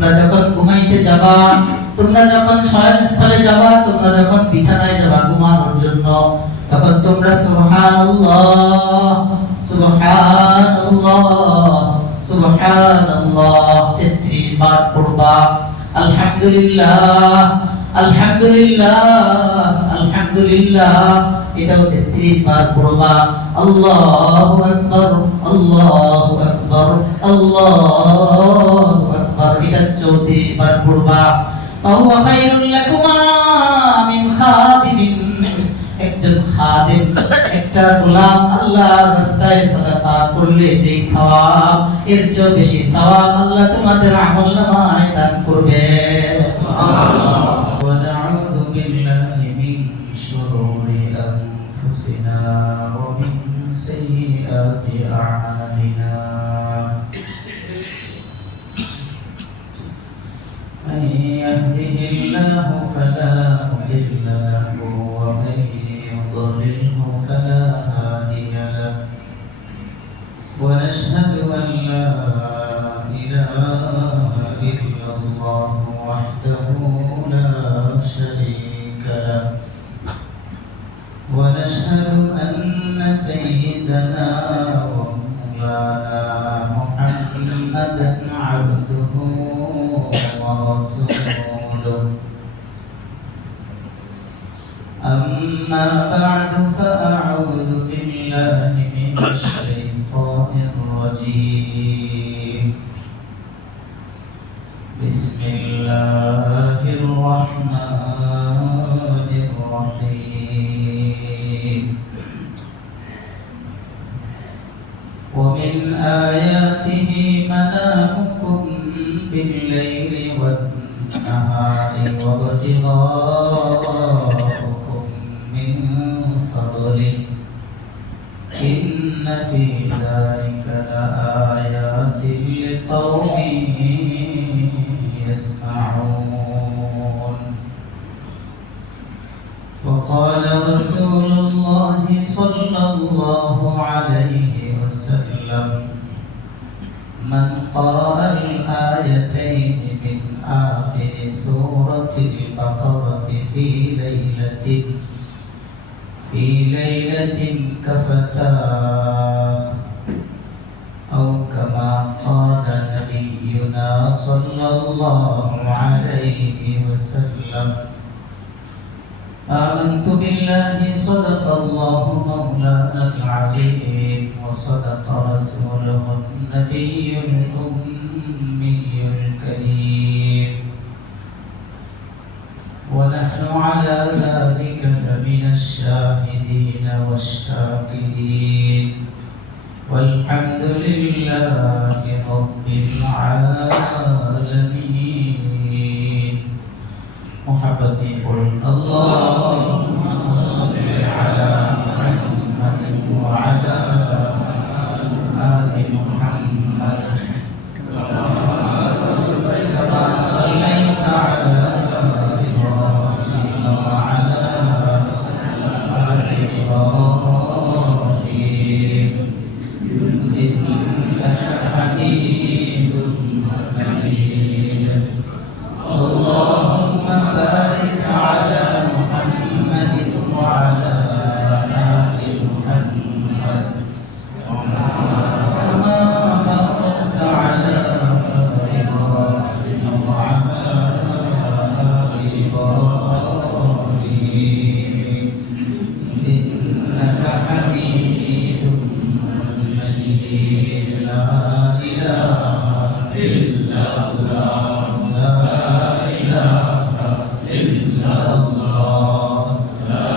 তোমরা যখন ঘুমাইতে যাবা, তোমরা যখন শয়নস্থলে যাবা, তোমরা যখন বিছানায় যাবা ঘুমানোর জন্য, তখন তোমরা সুবহানাল্লাহ সুবহানাল্লাহ সুবহানাল্লাহ 33 বার পড়বা। আলহামদুলিল্লাহ আলহামদুলিল্লাহ আলহামদুলিল্লাহ এটাও 33 বার পড়বা। আল্লাহু আকবার আল্লাহু আকবার আল্লাহু আকবার এটা 34 বার পড়বা। ফাহুয়া খায়রুল লাকুমা মিন খাদিমিন, একজন খাদিম, একটা গোলাম আল্লাহর রাস্তায় সাদাকা করলে যেই সওয়াব, এর চেয়ে বেশি সওয়াব আল্লাহ তোমাদের আমলনামায় দান করবে। সুবহানাল্লাহ। ওয়া নাউযু বিল্লাহি মিন শুরুরি আনফুসিনা ওয়া মিন সাইয়্যাতি আ'মালিনা। من يهده الله فلا مضل له ومن يضلله فلا هادي له ونشهد أن لا إله إلا الله وحده لا شريك له ونشهد أن سيدنا ومولانا محمدا عبده ورسوله. أما بعد فأعوذ بالله من الشيطان الرجيم. بسم الله الرحمن الرحيم. ومن آياته منامكم بالليل والنهار وابتغاؤكم من فضله إن في ذلك لآيات لقوم يسمعون. وقال رسول الله صلى الله عليه وسلم من قرأ الآيتين من آخر سورة البقرة في ليلة كفتاه، أو كما قال نبينا صلى الله عليه وسلم. آمنت بالله صدق الله مولانا العظيم وصدق رسوله النبي الأمي الكريم، ونحن على ذلك لمن الشاهدين والشاكرين، والحمد لله رب العالمين. محبت قل اللهم صل على محمد وعلى آل محمد كما صليت على إبراهيم وعلى آل إبراهيم إنك حميد مجيد. اللهم بارك على محمد وعلى آل محمد كما باركت على إبراهيم وعلى آل إبراهيم إنك حميد مجيد. لا إله إلا الله لا إله إلا الله لا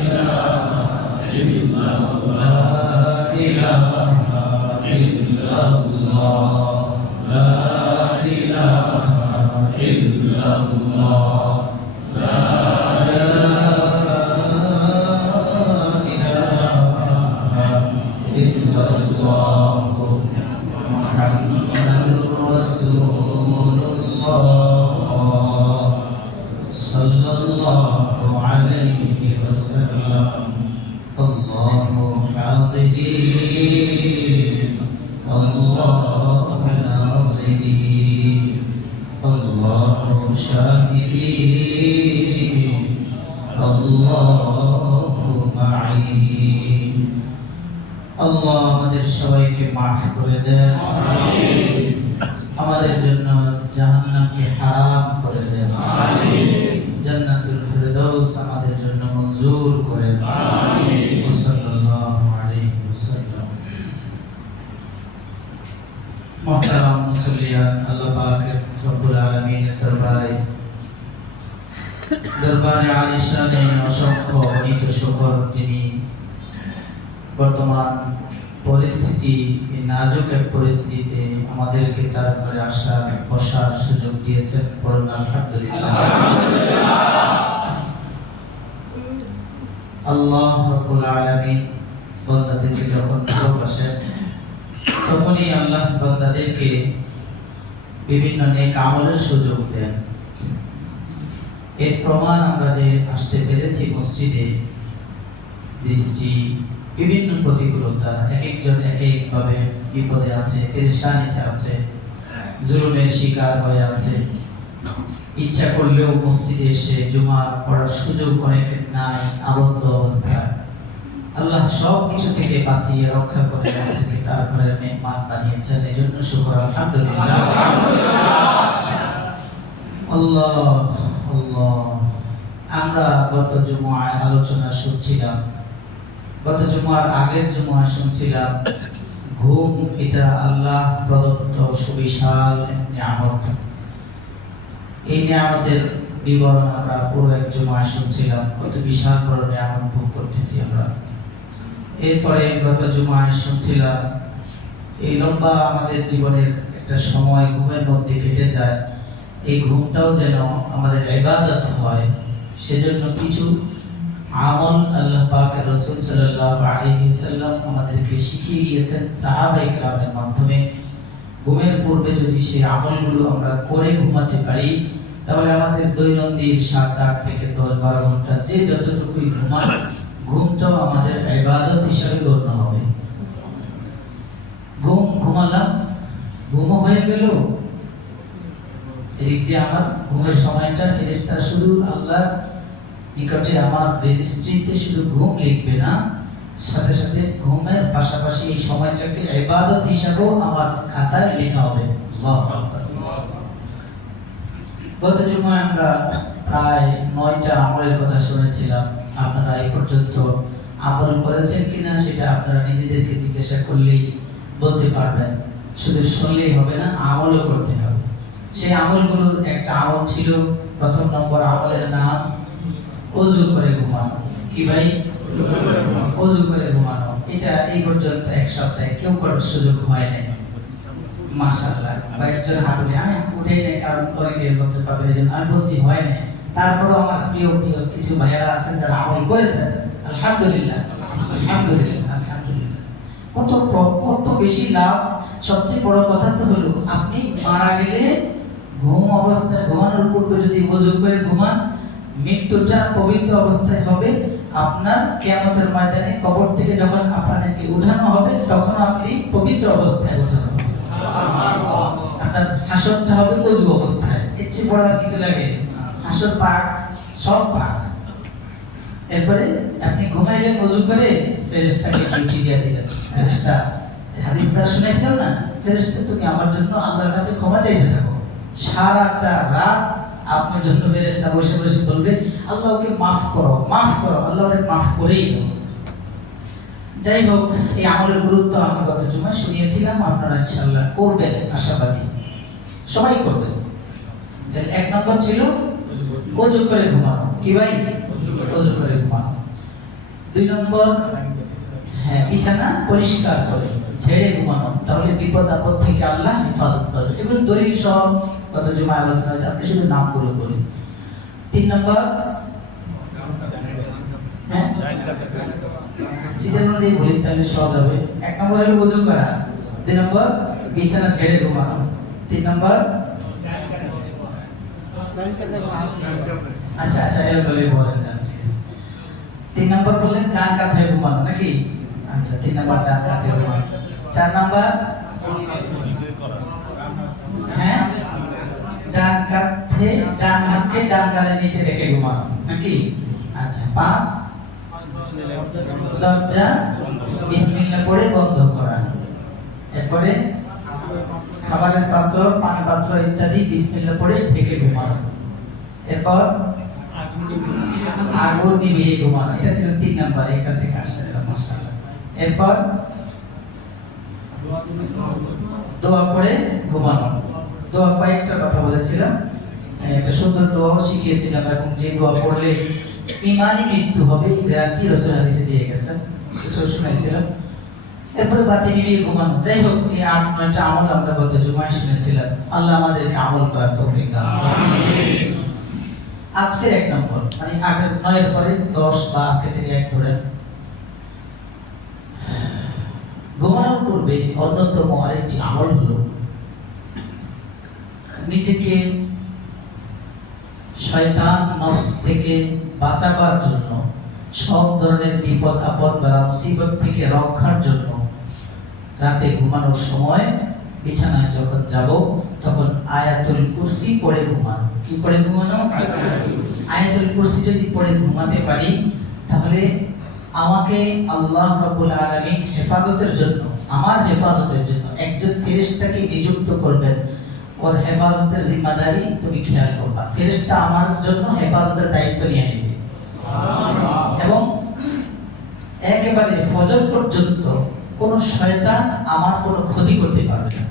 إله إلا الله لا إله إلا الله لا إله إلا الله لا إله إلا الله محمد رسول الله صلى الله عليه وسلم. الله حاضرين الله ناظرين শাহিদিন আল্লাহু মাঈ। আল্লাহ আমাদের সবাইকে মাফ করে দেন, আমিন। আমাদের জন্য জাহান্নামকে হারাম করে দেন, আমিন। জান্নাতুল ফিরদাউস আমাদের জন্য মঞ্জুর করেন, আমিন। সাল্লাল্লাহু আলাইহি ওয়াসাল্লাম। মুহতারাম মুসল্লিয়ান, আল্লাহ পাকের রব্বুল আলামিনের দরবারে আলিশানে অসংখ্য অনিত শুকর, যিনি বর্তমান পরিস্থিতি, নাজুক এক পরিস্থিতিতে আমাদেরকে তার ঘরে আসার বসার সুযোগ দিয়েছেন। পড়ুন আলহামদুলিল্লাহ। আল্লাহ রাব্বুল আলামিন বান্দাদেরকে যখন ভালোবাসেন তখনই আল্লাহ বান্দাদেরকে বিভিন্ন নেক আমলের সুযোগ দেন। এর প্রমাণ আমরা যে আসতে পেরেছি মসজিদে, বৃষ্টি, বিভিন্ন প্রতিকূলতা, এক একজন এক একভাবে বিপদে আছে, পেরেশানিতে আছে, জুলুমের শিকার হয়ে আছে। ইচ্ছা করলেও মসজিদে এসে জুমা পড়ার সুযোগ অনেকের নাই, আবদ্ধ অবস্থায়। আল্লাহ সব কিছু থেকে বাঁচিয়ে রক্ষা করে আমাদেরকে তার ঘরের মেহমান বানিয়েছেন, এই জন্য শুকর আলহামদুলিল্লাহ। আল্লাহ আল্লাহ। আমরা গত জুমায় আলোচনা শুনছিলাম, গত জুমার আগের জুমায় শুনছিলাম ঘুম এটা আল্লাহ প্রদত্ত সুবিশাল নিয়ামত। এই নিয়ামতের বিবরণ আমরা পুরো এক জুমায় শুনছিলাম, কত বিশাল বড় নিয়ামত ভোগ করতেছি আমরা। এরপরে গত জুমায় শুনছিলাম এই লম্বা আমাদের জীবনের একটা সময় ঘুমের মধ্যে কেটে যায়, এই ঘুমটাও যেন আমাদের ইবাদত হয়, সেজন্য কিছু আমল আল্লাহ পাকের রাসূল সাল্লাল্লাহু আলাইহি ওয়াসাল্লাম আমাদেরকে শিখিয়ে গিয়েছেন সাহাবায়ে কেরামের মাধ্যমে। ঘুমের পূর্বে যদি সেই আমলগুলো আমরা করে ঘুমাতে পারি, তাহলে আমাদের দৈনন্দিন 7-8 থেকে 10-12 ঘন্টা যে যতটুকুই ঘুমান, ঘুমটাও আমাদের ইবাদত হিসেবে গণ্য হবে। ঘুমালাম, ঘুমও হয়ে গেল, এদিক দিয়ে আমার ঘুমের সময়টা ফেরেশতারা শুধু আল্লাহর নিকটে আমার রেজিস্ট্রিতে শুধু ঘুম লিখবে না, সাথে সাথে ঘুমের পাশাপাশি এই সময়টাকে ইবাদত হিসাবেও আমার খাতায় লেখা হবে। গত জুমায় আমরা প্রায় 9টা আমলের কথা শুনেছিলাম। আপনারা এই পর্যন্ত আমল করেছেন কিনা সেটা আপনারা নিজেদেরকে জিজ্ঞাসা করলেই বলতে পারবেন। শুধু শুনলেই হবে না, আমলও করতে হবে। সেই আমলগুলোর একটা আমল ছিল, প্রথম নম্বর আমলের নাম ওযু করে ঘুমানো। কি ভাই? ওযু করে ঘুমানো। এটা এই পর্যন্ত এক সপ্তাহে কেউ করার সুযোগ হয় নাই, মাশাআল্লাহ। কয়েকজন হাত উঠে, আমি উঠেই নাই কারণ অনেকে লজ্জা পাবে, এজন্য আমি বলছি হয় নাই। তারপরেও আমার প্রিয় প্রিয় কিছু ভাইয়েরা আছেন যারা আমল করেছেন, আলহামদুলিল্লাহ আলহামদুলিল্লাহ আলহামদুলিল্লাহ। কত বেশি লাভ। সবচেয়ে বড় কথা তো হলো আপনি মারা গেলে ঘুম অবস্থায়, ঘুমানোর পূর্বে যদি ওযু করে ঘুমান, মৃত্যুটা পবিত্র অবস্থায় হবে। আপনার কিয়ামতের ময়দানে কবর থেকে যখন আপনাকে উঠানো হবে, তখন আপনি পবিত্র অবস্থায় উঠানো হবে। সুবহানাল্লাহ। আপনার হাসরটা হবে ওযু অবস্থায়। এর চেয়ে বড় কিছু লাগে? হাসর পাক, সব পাক। এরপরে আপনি ঘুমাইলেন ওযু করে, ফেরেশতাকে ডিউটি দিয়ে দিলেন। ফেরেশতা, হাদিসটা শুনেছিলেন না? ফেরেশতা, তুমি আমার জন্য আল্লাহর কাছে ক্ষমা চাইতে থাকো। সারাটা রাত আপনার জন্য ফেরেশতা বসে বসে বলবে, আল্লাহকে মাফ করো, মাফ করো, আল্লাহকে মাফ করেই দাও। যাই হোক, এই আমলের গুরুত্ব আমি গত জুমায় শুনিয়েছিলাম, আপনারা ইনশাআল্লাহ করবেন, আশাবাদী সবাই করবেন। তাহলে 1 নম্বর ছিল ওযু করে ঘুমানো। কি ভাই? ওযু করে ঘুমানো। 2 নম্বর, বিছানা পরিষ্কার করে ছেড়ে ঘুমানো, তাহলে বিপদ আপদ থেকে আল্লাহ হেফাজত করবে। এগুলো দলিল সব গত জুমায় আলোচনা হয়েছে, আজকে শুধু নামগুলো বলি। 3 নম্বর, সিজন অনুযায়ী বলি তাহলে সহজ হবে। 1 নম্বর হলো ওযু করা, 2 নম্বর বিছানা ছেড়ে ঘুমানো, 3 নম্বর আচ্ছা এর বলে বলেন যান, ঠিক আছে। 3 নম্বর বললেন ডান কাঁধে ঘুমানো নাকি? আচ্ছা, 3 নম্বর ডান কাঁধে ঘুমানো। 4 নম্বর ডান কাঁধে ডান হাতকে ডান গালের নিচে রেখে ঘুমানো নাকি? আচ্ছা 5 দরজা বিসমিল্লাহ পড়ে বন্ধ করা। এরপরে খাবারের পাত্র, পান পাত্র ইত্যাদি বিসমিল্লাহ পড়ে ঢেকে ঘুমানো। এরপর আগুন নিভিয়ে ঘুমানো। এটা ছিল 3 নাম্বার, এখান থেকে আসছে মাশাআল্লাহ। এরপর দোয়া পড়ে ঘুমানো। দোয়া কয়েকটা কথা বলেছিলাম, একটা সুন্দর দোয়া শিখিয়েছিলাম, এবং যে দোয়া পড়লে ইমানি মৃত্যু হবে এই গ্যারান্টি রাসূল হাদিসে দিয়ে গেছেন, সেটাও শুনাইছিলাম। এরপরে বাতি নিভিয়ে ঘুমানো। যাই হোক, এই 8-9টা আমল আমরা গত জুমায় শুনেছিলাম। আল্লাহ আমাদেরকে আমল করার তৌফিক দান করুন। আজকের 1 নম্বর, মানে 8-9 এর পরে 10 বা আজকে থেকে 1 ধরেন। ঘুমানোর পূর্বে অন্যতম আরেকটি আমল হলো নিজেকে শয়তান নফস থেকে বাঁচাবার জন্য, সব ধরনের বিপদ আপদ বা মুসিবত থেকে রক্ষার জন্য রাতে ঘুমানোর সময় বিছানায় যখন যাব তখন আয়াতুল কুরসি পড়ে ঘুমানো। কি পড়ে ঘুমানো? আয়াতুল কুরসি যদি পড়ে ঘুমাতে পারি তাহলে আমাকে আল্লাহ রাব্বুল আলামিন হেফাজতের জন্য, আমার হেফাজতের জন্য একজন ফেরেশতাকে নিযুক্ত করবেন। ওর হেফাজতের জিম্মাদারি তুমি খেয়াল করবা। ফেরেশতা আমার জন্য হেফাজতের দায়িত্ব নিয়ে নেবে, এবং একেবারে ফজর পর্যন্ত কোন শয়তান আমার কোনো ক্ষতি করতে পারবে না।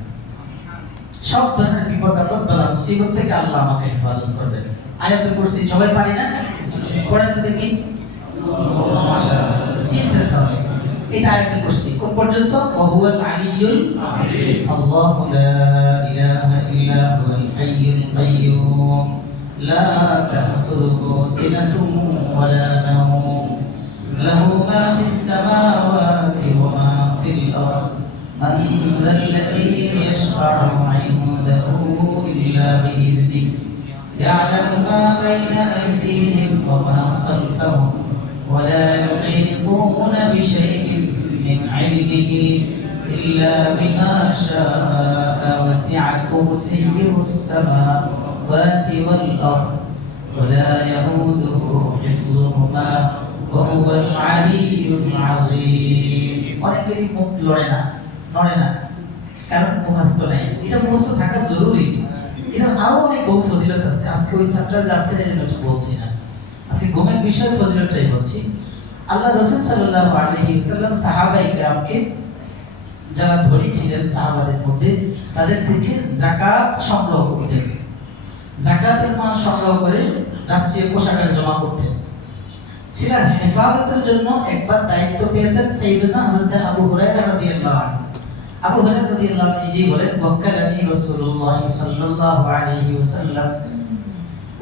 সব ধরনের বিপদ আপদ বালা মুসিবত থেকে আল্লাহ আমাকে হেফাজত করবেন। আয়াতুল কুরসি সবাই পারি না? পড়েন তো দেখি। মাশাআল্লাহ, চিনছেন তাহলে এটা আয়াতুল কুরসি কোন পর্যন্ত? ওয়া হুয়াল আলিয়্যুল আযীম। আল্লাহু লা ইলাহা ইল্লা হুয়াল হাইয়ুল কাইয়্যুম লা তাখুযুহু সিনাতুন ওয়া লা নাওম লাহু মা ফিস সামাওয়াতি ওয়া মা ফিল আরদ মান যাল্লাযী ইয়াশফা'ু 'ইনদাহু ইল্লা বিইذনিহি ইয়া'লামু মা বাইনা আইদিহিম ওয়া মা খালফাহুম ولا يحيطون بشيء من علمه إلا بما شاء وسع كرسيه السماوات والأرض ولا يؤوده حفظهما وهو العلي العظيم। অনেকেরই মুখ নড়ে না, কারণ মুখস্থ নেই। এটা মুখস্থ থাকা জরুরি। এটা আরো অনেক বহু ফজিলত আছে, আজকে ওই চ্যাপ্টার যাচ্ছে না, যেটা বলছি না। আজকে ঘুমের বিষয় ফজিলতটাই বলছি। আল্লাহ রাসূল সাল্লাল্লাহু আলাইহি ওয়াসাল্লাম সাহাবায়ে কেরামকে, যারা ধনী ছিলেন সাহাবাদের মধ্যে, তাদের থেকে যাকাত সংগ্রহ করতেন। যাকাতের মাল সংগ্রহ করে রাষ্ট্রীয় কোষাগারে জমা করতেন। সেটার হেফাজতের জন্য একবার দায়িত্ব পেয়েছেন সাইয়েদনা হযরত আবু হুরায়রা রাদিয়াল্লাহু আনহু। আবু হুরায়রা রাদিয়াল্লাহু আনহু নিজেই বলেন, ওয়াক্কালানি রাসূলুল্লাহ সাল্লাল্লাহু আলাইহি ওয়াসাল্লাম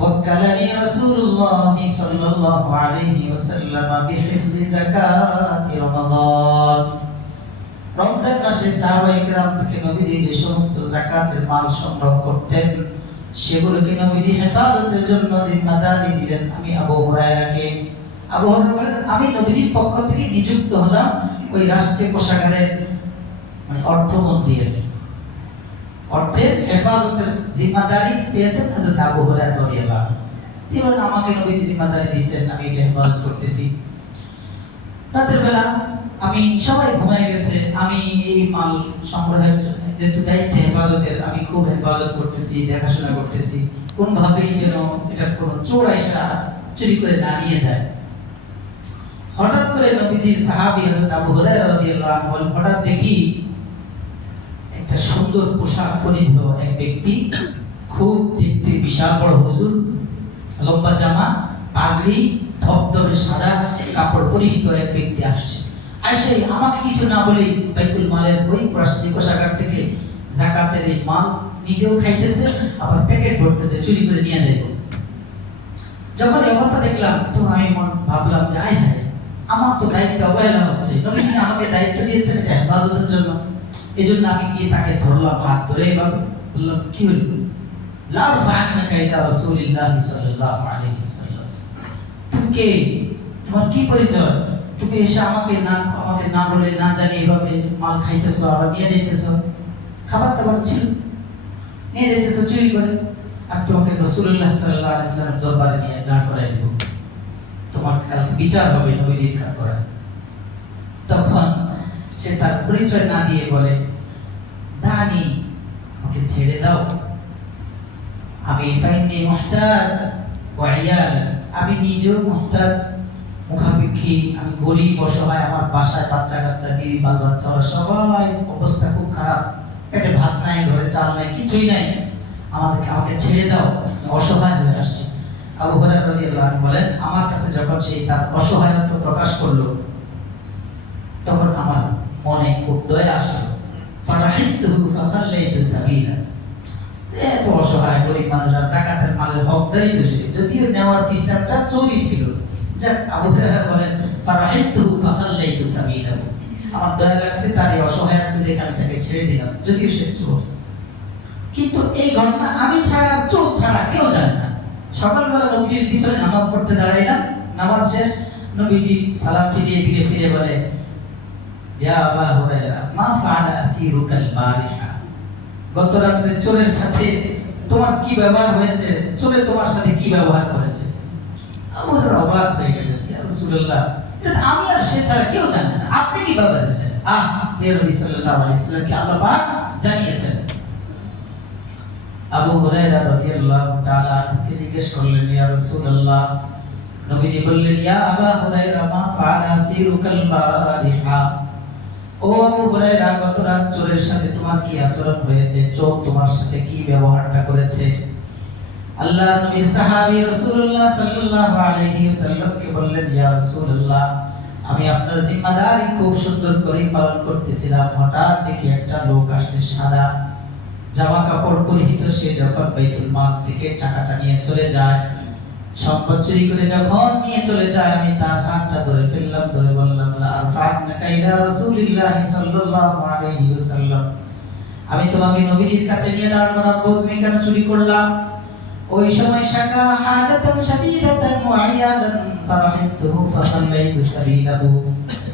وكلني رسول الله صلى الله عليه وسلم بحفظ زكاة رمضان। রমজান মাসে সাহাবায়ে কেরাম থেকে নবীজি যে সমস্ত যাকাতের মাল সংগ্রহ করতেন সেগুলোকে নবীজি হেফাজতের জন্য জিম্মাদারি দিলেন আমি আবু হুরায়রাকে। আবু হুরায়রা বলেন, আমি নবীজির পক্ষ থেকে নিযুক্ত হলাম ওই রাষ্ট্রীয় কোষাগারের, মানে অর্থমন্ত্রী আর কি, অর্থের হেফাজতের জিম্মাদারি পেয়েছেন হযরত আবু হুরায়রা রাদিয়াল্লাহু আনহু। তিনি বলেন, আমাকে নবীজি জিম্মাদারি দিয়েছেন, আমি এটা হেফাজত করতেছি। রাতের বেলা আমি, সবাই ঘুমিয়ে গেছে, আমি এই মাল সংগ্রহের যেহেতু দায়িত্ব হেফাজতের, আমি খুব হেফাজত করতেছি, দেখাশোনা করতেছি, কোনভাবেই যেন এটা কোনো চোর আইসা চুরি করে না নিয়ে যায়। হঠাৎ করে নবীজির সাহাবী হযরত আবু হুরায়রা রাদিয়াল্লাহু আনহু বলেন, হঠাৎ দেখি একটা সুন্দর পোশাক পরিহিত এক ব্যক্তি, খুব দেখতে বিশাল বড় হুজুর, লম্বা জামা, পাগড়ি, ধবধবে সাদা কাপড় পরিহিত এক ব্যক্তি আসছে। আইসে আমাকে কিছু না বলে বাইতুল মালের ওই রাষ্ট্রীয় কোষাগার থেকে যাকাতের এই মাল নিজেও খাইতেছে, আবার প্যাকেট ভরতেছে, চুরি করে নিয়ে যাইব। যখন এই অবস্থা দেখলাম তো আমি ভাবলাম যে আয় হায়, আমার তো দায়িত্ব অবহেলা হচ্ছে। নবীজি আমাকে দায়িত্ব দিয়েছেন এটা হেফাজতের জন্য, এজন্য আমি গিয়ে তাকে ধরলাম, হাত ধরে এভাবে বললাম, কি হইল? লা ফাআন্নাকা ইলা রাসূলিল্লাহি সাল্লাল্লাহু আলাইহি ওয়াসাল্লাম। তুমি কে? তোমার কি পরিচয়? তুমি এসে আমাকে না বলে না জানিয়ে এভাবে মাল খাইতেছো, আবার নিয়ে যাইতেছো। খাবার দাবার ছিল, নিয়ে যাইতেছো চুরি করে। আমি তোমাকে রাসূলুল্লাহ সাল্লাল্লাহু আলাইহি ওয়াসাল্লামের দরবারে নিয়ে দাঁড় করাই দেব, তোমার কালকে বিচার হবে নবীজির কাঠগড়ায়। তখন সে তার পরিচয় না দিয়ে বলে, দানি, আমাকে ছেড়ে দাও, আমি ফাইন্নি মুহতাজ ওয়া ইয়াল, আমি নিজেও মুহতাজ, মুখাপেক্ষী, আমি গরিব অসহায়, আমার বাসায় বাচ্চা কাচ্চা, বিবি বাল বাচ্চা, ওরা সবাই অবস্থা খুব খারাপ, পেটে ভাত নাই, ঘরে চাল নাই, কিছুই নাই, আমাকে ছেড়ে দাও, আমি অসহায় হয়ে আসছি। আবু হুরায়রা রাদিয়াল্লাহু আনহু বলেন, আমার কাছে যখন সে তার অসহায়ত্ব প্রকাশ করলো তখন আমার মনে খুব দয়া আসলো, ফারাহিতুহু ফাখাল্লাইতু সাবিলা, এত অসহায় গরিব মানুষ আর যাকাতের মালের হকদারি তো, যদিও নেওয়ার সিস্টেমটা চুরি ছিল, যাক আবু হুরায়রা বলেন ফারাহিতুহু ফাখাল্লাইতু সাবিলা, আমার দয়া লাগছে তার এই অসহায়ত্ব দেখে আমি তাকে ছেড়ে দিলাম, যদিও সে চোর। কিন্তু এই ঘটনা আমি ছাড়া, চোর ছাড়া কেউ জানে না। সকালবেলা নবীজির পিছনে নামাজ পড়তে দাঁড়াইলাম, নামাজ শেষ, নবীজি সালাম ফিরিয়ে দিকে ফিরে বলে, ইয়া আবা হুরায়রা মা ফাআলা আসিরুকাল বারিহা, গত রাতে চোরের সাথে তোমার কি ব্যবহার হয়েছে, চোরে তোমার সাথে কি ব্যবহার করেছে? আবু হুরায়রা অবাক হয়ে গেলেন, ইয়া রাসূলুল্লাহ, এটা আমি আর সে ছাড়া কেউ জানে না, আপনি কিভাবে জানেন? প্রিয় নবী সাল্লাল্লাহু আলাইহি ওয়াসাল্লাম কি আল্লাহ পাক জানিয়েছেন। আবু হুরায়রা রাদিয়াল্লাহু তাআলা আনহুকে জিজ্ঞেস করলেন, ইয়া রাসূলুল্লাহ, নবীজি বললেন, ইয়া আবা হুরায়রা মা ফাআলা আসিরুকাল বারিহা, ও আবু হুরায়রা, গত রাত চোরের সাথে তোমার কি আচরণ হয়েছে, চোর তোমার সাথে কি ব্যবহারটা করেছে? আল্লাহর নবীর সাহাবী রাসূলুল্লাহ সাল্লাল্লাহু আলাইহি ওয়াসাল্লামকে বললেন, ইয়া রাসূলুল্লাহ, আমি আপনার জিম্মাদারি খুব সুন্দর করে পালন করতেছিলাম, হঠাৎ দেখি একটা লোক আসছে, সাদা জামা কাপড় পরিহিত, সে যখন বাইতুল মাল থেকে টাকাটা নিয়ে চলে যায়, সম্পদ চুরি করে যখন নিয়ে চলে যায়, আমি তার হাতটা ধরে ফেললাম, ধরে বললাম, লা আরফা'নাকা ইলা রাসূলিল্লাহি সাল্লাল্লাহু আলাইহি ওয়াসাল্লাম, আমি তোমাকে নবীজির কাছে নিয়ে দাঁড় করাবো, তুমি কেন চুরি করলা? ওই সময় শাকা হাজাতান শাদীদাতান মুআইয়াদান ফারাহিতুহু ফাখাল্লাইতু সাবিলাহু,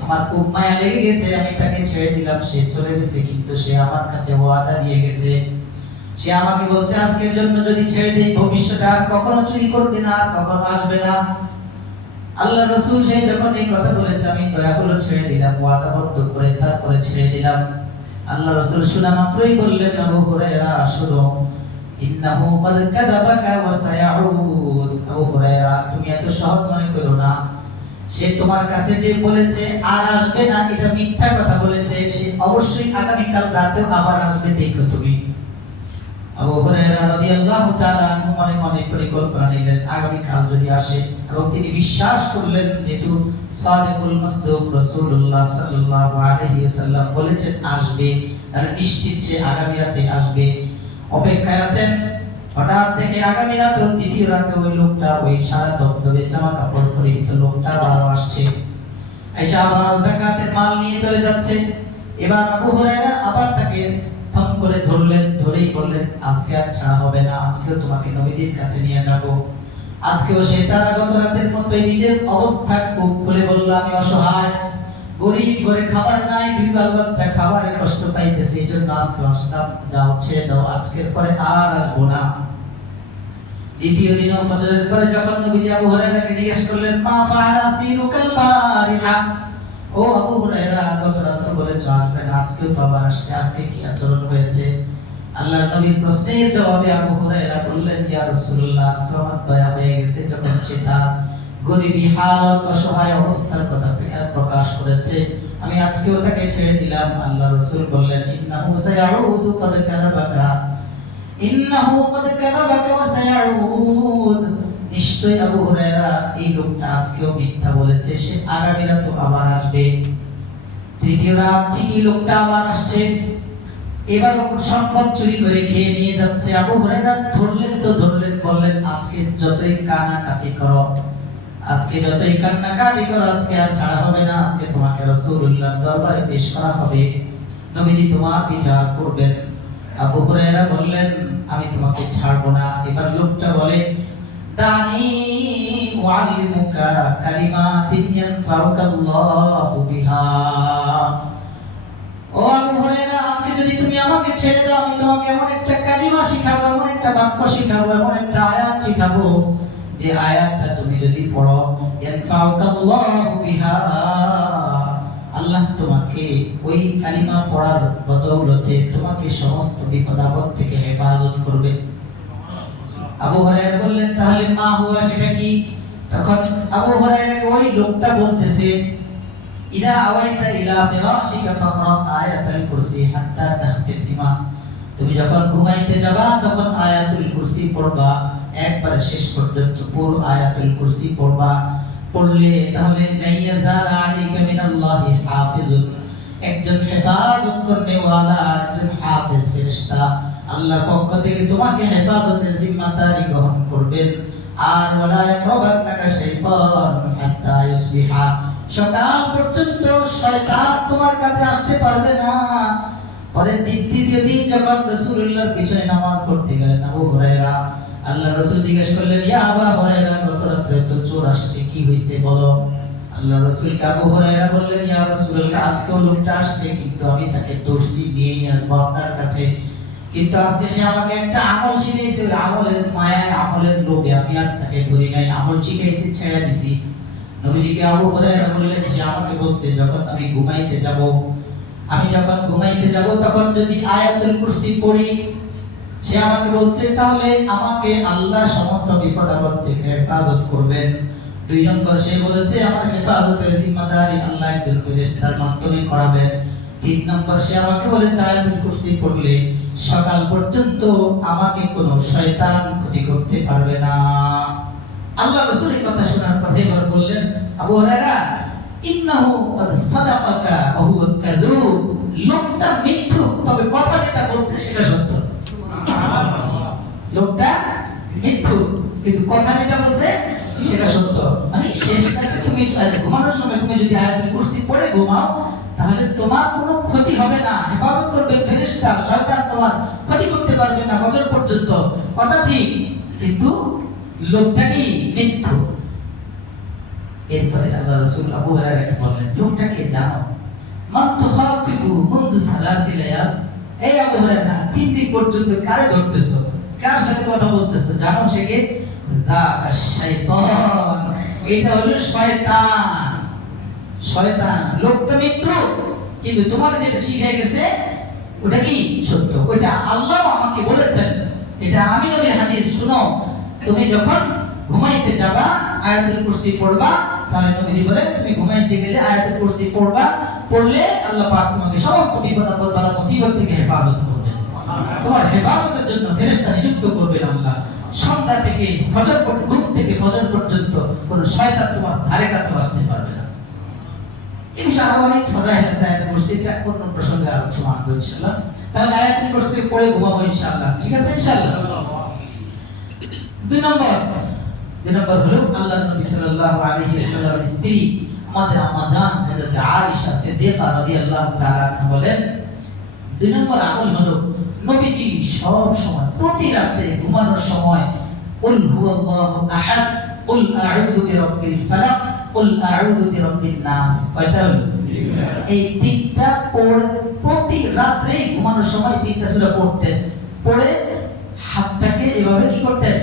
আমার খুব মায়া লেগে গেছে, আমি তাকে ছেড়ে দিলাম, সে চলে গেছে, কিন্তু সে আমার কাছে ওয়াদা দিয়ে গেছে, সে আমাকে বলছে আজকের জন্য যদি ছেড়ে দেই ভবিষ্যতে আর কখনো চুরি করবে না, আর কখনো আসবে না। আল্লাহ রাসূল সে যখন এই কথা বলেছে, আমি দয়া করে ছেড়ে দিলাম, ওয়াদাবদ্ধ করে তারপরে ছেড়ে দিলাম। আল্লাহ রাসূল শোনা মাত্রই বললেন, আবু হুরায়রা শোনো, ইন্নাহু ক্বাদ কাযাবাকা ওয়া সায়াউদ, আবু হুরায়রা তুমি এত সহজ মনে করো না, সে তোমার কাছে যে বলেছে আর আসবে না, এটা মিথ্যা কথা বলেছে, সে অবশ্যই আগামী কাল রাতেও আবার আসবে, দেখো তুমি। আবু হুরায়রা রাদিয়াল্লাহু তাআলা আনহু মনে মনে পরিকল্পনা নিলেন, আগামী কাল যদি আসে, এবং তিনি বিশ্বাস করলেন যেহেতু সাদিকুল মাসদুক রাসূলুল্লাহ সাল্লাল্লাহু আলাইহি ওয়াসাল্লাম বলেছেন আসবে, তাহলে নিশ্চিত সে আগামী রাতে আসবে। অপেক্ষায় আছেন, হঠাৎ থেকে আগামী রাতে, দ্বিতীয় রাতে ওই লোকটা, ওই সাদা ধবধবে জামা কাপড় পরিহিত লোকটা আবারও আসছে, আয়েশা আবার যাকাতের মাল নিয়ে চলে যাচ্ছে। এবার আবু হুরায়রা আবার তাকে থম করে ধরলেন, ধরেই বললেন, আজকে আর ছাড়া হবে না, আজকেও তোমাকে নবীজির কাছে নিয়ে যাব। আজকেও সে তার গত রাতের মতোই নিজের অবস্থা খুব খুলে বলল, আমি অসহায়, গরিব, ঘরে খাবার নাই, বিবাল বাচ্চা খাবারের কষ্ট পাইতেছে, এই জন্য আজকে আসলাম, যাও ছেড়ে দাও, আজকের পরে আর আসবো না। দ্বিতীয় দিন ফজরের পরে যখন নবীজি আবু হুরায়রাকে জিজ্ঞেস করলেন, মা ফাআলা আসিরুকাল বারিহা, ও আবু হুরায়রা, গত রাত তো বলেছো আসবে না, আজকেও তো আবার আসছে, আজকে কি আচরণ হয়েছে? আল্লাহর নবীর প্রশ্নের জবাবে আবু হুরায়রা বললেন, ইয়া রাসূলুল্লাহ, আজকে আমার দয়া হয়ে গেছে, যখন সে তার গরিবী হালত, অসহায় অবস্থার কথা প্রকাশ করেছে, আমি আজকেও তাকে ছেড়ে দিলাম। আল্লাহ রাসূল বললেন, ইন্নাহু সায়াউদু ক্বাদ কাযাবাকা, ইন্নাহু ক্বাদ কাযাবাকা ওয়া সায়াউদ, নিশ্চয়ই আবু হুরায়রা এই লোকটা আজকেও মিথ্যা বলেছে, সে আগামী রাতেও আবার আসবে। তৃতীয় রাত ঠিকই লোকটা আবার আসছে, এবার সম্পদ চুরি করে খেয়ে নিয়ে যাচ্ছে। আবু হুরায়রা ধরলেন তো ধরলেন, বললেন, আজকে যতই কান্নাকাটি করো, আজকে যতই কান্নাকাটি করো, আজকে আর ছাড়া হবে না, আজকে তোমাকে রাসূলুল্লাহর দরবারে পেশ করা হবে, নবীজি তোমার বিচার করবেন। আবু হুরায়রা বললেন, আমি তোমাকে ছাড়বো না। এবার লোকটা বলে, দানি উআল্লিমুকা কালিমাতিন ইয়ানফাউকাল্লাহু বিহা, ও আবু হুরায়রা, আজকে যদি তুমি আমাকে ছেড়ে দাও আমি তোমাকে এমন একটা কালিমা শিখাবো, এমন একটা বাক্য শিখাবো, এমন একটা আয়াত শিখাবো যে আয়াতটা তুমি যদি পড়ো ইয়ানফাউকাল্লাহু বিহা, আল্লাহ তোমাকে ওই কালিমা পড়ার বদৌলতে তোমাকে সমস্ত বিপদ আপদ থেকে হেফাজত করবে। আবু হুরায়রা বললেন তাহলে মা হুয়া সেটা কি? তখন আবু হুরায়রা ওই লোকটা বলতেছে ইদা আওয়াইতা ইলা ফিরাশিকা ফাকরা আয়াতুল কুরসি হাত্তা তাহতিমা, তুমি যখন ঘুমাইতে যাবা তখন আয়াতুল কুরসি পড়বা, একবারে শেষ পর্যন্ত পুরো আয়াতুল কুরসি পড়বা। পড়লে তাহলে নাইয়াজাল আলাইকা মিনাল্লাহি হাফিজুন, একজন হেফাজত করনেওয়ালা, একজন হাফেজ ফেরেশতা আল্লাহর পক্ষ থেকে তোমাকে হেফাজতের জিম্মাদারি গ্রহণ করবেন। আর ওয়ালা ইয়াকরাবান্নাকা শাইতান হাত্তা ইউসবিহা, সকাল পর্যন্ত শয়তান তোমার কাছে আসতে পারবে না। পরের দিন তৃতীয় দিন যখন রাসূলুল্লাহর পিছনে নামাজ পড়তে গেলেন আবু হুরায়রা, আল্লাহ রাসূল জিজ্ঞেস করলেন ইয়া আবু হুরায়রা গত রাতে তো চোর আসছে, কি হইছে বলো? আল্লাহ রাসূলকে আবু হুরায়রা বললেন ইয়া রাসূলুল্লাহ আজকেও লোকটা আসছে, কিন্তু আমি তাকে ধরছি, নিয়ে আসবো আপনার কাছে, কিন্তু আজকে সে আমাকে একটা আমল শিখিয়েছে, ওই আমলের মায়ায় আমলের লোভে আমি আর তাকে ধরি নাই, আমল শিখাইছি ছেড়ে দিছি। নবীজিকে আবু হুরায়রা বললেন সে আমাকে বলছে যখন আমি ঘুমাইতে যাব, আমি যখন ঘুমাইতে যাব তখন যদি আয়াতুল কুরসি পড়ি, সে আমাকে বলছে তাহলে আমাকে আল্লাহ সমস্ত বিপদ আপদ থেকে হেফাজত করবেন। দুই নম্বর সে বলেছে আমার হেফাজতের জিম্মাদারি আল্লাহ একজন ফেরেশতার মাধ্যমে করাবেন। তিন নম্বর সে আমাকে বলেছে আয়াতুল কুরসি পড়লে সকাল পর্যন্ত আমাকে কোনো শয়তান ক্ষতি করতে পারবে না। আল্লাহ রাসূল এই কথা শোনার পর এবার বললেন আবু হুরায়রা ইন্নাহু ক্বাদ সাদাকাকা ওয়া হুয়া কাযুব, লোকটা মিথ্যুক তবে কথা যেটা বলছে সেটা সত্য। সুবহানাল্লাহ, লোকটা মিথ্যুক কিন্তু কথা যেটা বলছে সেটা সত্য। মানে শেষটাতে তুমি ঘুমানোর সময় তুমি যদি আয়াতুল কুরসি পড়ে ঘুমাও তাহলে তোমার কোনো ক্ষতি হবে না, হেফাজত করবে ফেরেশতা, শয়তান তোমার ক্ষতি করতে পারবে না ফজর পর্যন্ত। কথা ঠিক, কিন্তু লোকটা কি মিথ্যু। এরপরে আল্লাহ রাসূল আবু হুরায়রাকে বললেন লোকটাকে জানো? মান তুখাতিবু মুনযু সালাসিলা, এই আবু হুরায়রা 3 দিন পর্যন্ত কারে ধরতেছো, কার সাথে কথা বলতেছো জানো? সে কে? দাকা শাইতান, এটা হলো শয়তান। শয়তান, লোকটা মিথ্যু কিন্তু তোমার যেটা শিখে গেছে ওটা কি সত্য, ওটা আল্লাহ আমাকে বলেছেন, এটা আমি নবীর হাদিস। শুনো, তুমি যখন ঘুমাইতে যাবা আয়াতুল কুরসি পড়বা, তাহলে নবীজি বলে তুমি ঘুমাইতে গেলে আয়াতুল কুরসি পড়বা, পড়লে আল্লাহ পাক তোমাকে সমস্ত বিপদ আপদ বালা মুসিবত থেকে হেফাজত করবে। তোমার হেফাজতের জন্য ফেরেশতা নিযুক্ত করবেন আল্লাহ। সন্ধ্যা থেকে ফজর পর্যন্ত, ঘুম থেকে ফজর পর্যন্ত কোনো শয়তান তোমার ধারে কাছে আসতে পারবে না। এই বিষয়ে আরো অনেক ফাজাইল আছে আয়াতুল কুরসি, এটা কোন প্রসঙ্গে আলোচনা করব ইনশাআল্লাহ। তাহলে আয়াতুল কুরসি পড়ে ঘুমাবো ইনশাআল্লাহ, ঠিক আছে ইনশাআল্লাহ। দুই নম্বর হলো আল্লাহর নবী সাল্লাল্লাহু আলাইহি ওয়াসাল্লামের স্ত্রী আমাদের আম্মা জান হযরত আয়েশা সিদ্দিকা রাদিয়াল্লাহু তাআলা আনহা বলেন, দুই নম্বর আমল হলো নবীজি সব সময় প্রতি রাতে ঘুমানোর সময় কুল হুয়াল্লাহু আহাদ, কুল আউযু বিরাব্বিল ফালাক, কুল আউযু বিরাব্বিন নাস, কয়টা হলো? এই তিনটা পড়ে প্রতি রাতে ঘুমানোর সময় তিনটা সূরা পড়তেন। পড়ে হাতটাকে এভাবে কি করতেন?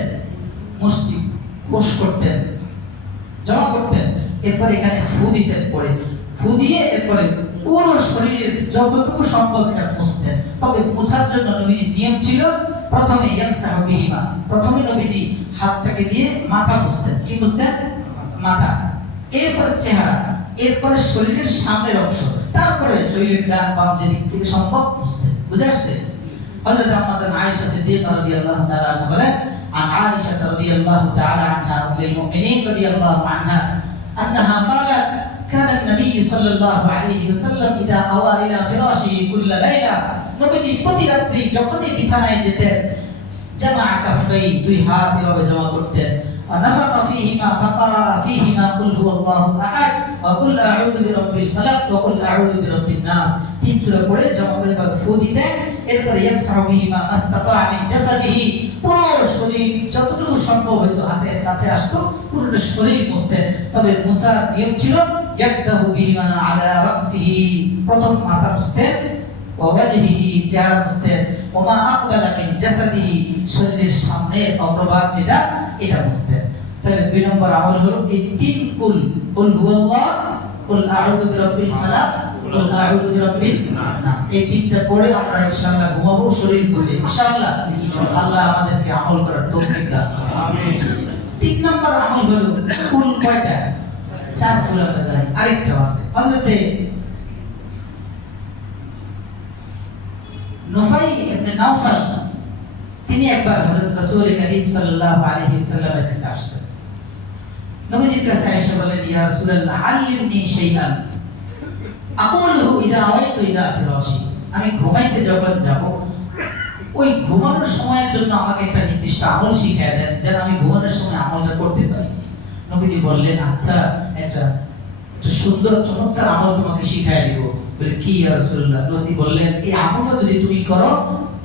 মুষ্টি কোষ করতেন, জমা করতেন, এরপর এখানে ফু দিতেন। পড়ে ফু দিয়ে এরপরে পুরো শরীরের যতটুকু সম্ভব এটা মুছতেন। তবে মোছার জন্য নবীজির নিয়ম ছিল প্রথমে ইয়ানসাহু বিহিমা, প্রথমে নবীজি হাতটাকে দিয়ে মাথা মুছতেন। কি মুছতেন? মাথা, এরপরে চেহারা, এরপরে শরীরের সামনের অংশ, তারপরে শরীরের ডান বাম যে দিক থেকে সম্ভব মুছতেন। বুঝা আসছে? হযরত আম্মা জান আয়েশা সিদ্দিকা রাদিয়াল্লাহু তাআলা আনহা বলেন, عن عائشة رضي الله تعالى عنها أم المؤمنين رضي الله عنها أنها قالت كان النبي صلى الله عليه وسلم إذا أوى إلى فراشه كل ليلة, নবীজি প্রতি রাত্রি যখনই বিছানায় যেতেন জামা কাফাই, দুই হাত এভাবে জমা করতেন, ونفخ فيهما فقرأ فيهما قل هو الله أحد وقل أعوذ برب الفلق وقل أعوذ برب الناس, তিন সূরা পড়ে জমা করে বা ফু দিতেন। এরপর ইয়ামসাহু বিহিমা মাসতাতা মিন জাসাদিহি, পুরো শরীর যতটুকু সম্ভব হতো হাতের কাছে আসতো পুরো শরীর মুছতেন। তবে মুছার নিয়ম ছিল ইয়াবদাহু বিহিমা আলা রাসিহি, প্রথম মাথা মুছতেন, ওয়া ওয়াজহিহি চেহারা মুছতেন, ওয়া মা আকবালা মিন জাসাদিহি শরীরের সামনের অগ্রভাগ যেটা এটা মুছতেন। তাহলে 2 নম্বর আমল হলো এই 3 কুল হুয়াল্লাহ, কুল আউযু বিরাব্বিল ফালাক, কুল আউযু বিরাব্বিন নাস, এই 3টা পড়ে আমরা ইনশাআল্লাহ ঘুমাবো শরীর মুছে ইনশাআল্লাহ। আল্লাহ আমাদেরকে আমল করার তৌফিক দান করুন, আমিন। 3 নম্বর আমল হলো কুল কয়টা? 4 কুল আমরা জানি, আরেকটা আছে হযরতে নুফাই ইবনে নাওফাল, তিনি একবার হযরত রাসূল করিম সাল্লাল্লাহু আলাইহি ওয়াসাল্লামের কাছে আসছেন। নবীজির কাছে এসে বলেন, ইয়া রাসূলুল্লাহ আল্লিমনি শাইআন আকুলহু ইযা আওয়াইতু ইলা ফিরাশি, আমি ঘুমাইতে যখন যাব ওই ঘুমানোর সময়ের জন্য আমাকে একটা নির্দিষ্ট আমল শিখিয়ে দেন, যেন আমি ঘুমানোর সময় আমলটা করতে পারি। নবীজি বললেন, আচ্ছা একটা সুন্দর চমৎকার আমল তোমাকে শিখিয়ে দিব। বলে, কি ইয়া রাসূলুল্লাহ? নবী বললেন, এই আমলটা যদি তুমি করো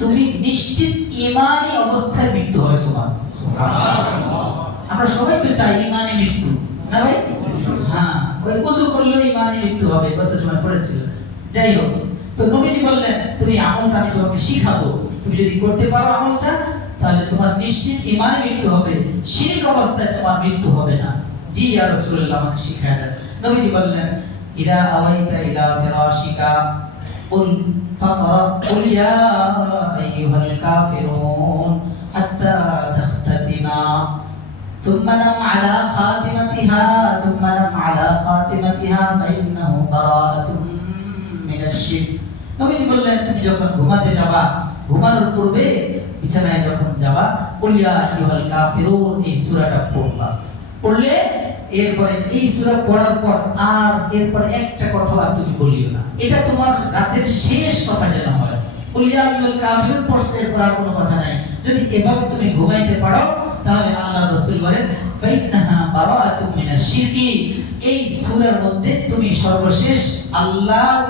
তুমি নিশ্চিত ঈমানী অবস্থায় মৃত্যু হবে তোমার। সুবহানাল্লাহ। আমরা সবাই তো চাই ঈমানী মৃত্যু, না ভাই? হ্যাঁ, ওই ওযু করলে ঈমানী মৃত্যু হবে, কত জুমায় পড়েছিল। যাই হোক, তো নবীজি বললেন, তুমি আমলটা আমি তোমাকে শিখাবো, তুমি যদি করতে পারো আমলটা তাহলে তোমার নিশ্চিত ঈমানী মৃত্যু হবে, শিরক অবস্থায় তোমার মৃত্যু হবে না। জি ইয়া রাসূলুল্লাহ, আমাকে শিখিয়ে দেন। নবীজি বললেন, ইদা আওয়াইতা ইলা ফিরাশিকা কুল ফাকরা কুল ইয়া আইয়ুহাল কাফিরুন হাত্তা তাখতাতিমা থুম্মা নাম আলা খাতিমাতিহা থুম্মা নাম আলা খাতিমাতিহা ফাইন্নাহু বারাআতুম মিনাশ শিরক। নবীজি বললেন, তুমি যখন ঘুমাতে যাবা, ঘুমানোর পূর্বে বিছানায় যখন যাবা, কুল ইয়া আইয়ুহাল কাফিরুন এই সূরাটা পড়বা। পড়লে এরপরে এই সূরা পড়ার পর আর এরপর একটা কথা আর তুমি বলিও না, এটা তোমার রাতের শেষ কথা যেন হয়। কুল ইয়া আইয়ুহাল কাফিরুন পড়তে এরপর আর কোনো কথা নাই। যদি এভাবে তুমি ঘুমাইতে পারো তাহলে আল্লাহর রাসূল বলেন, ফাইন্নাহা বারাআতুম মিনাশ শিরকি, এই সূরার মধ্যে তুমি সর্বশেষ আল্লাহর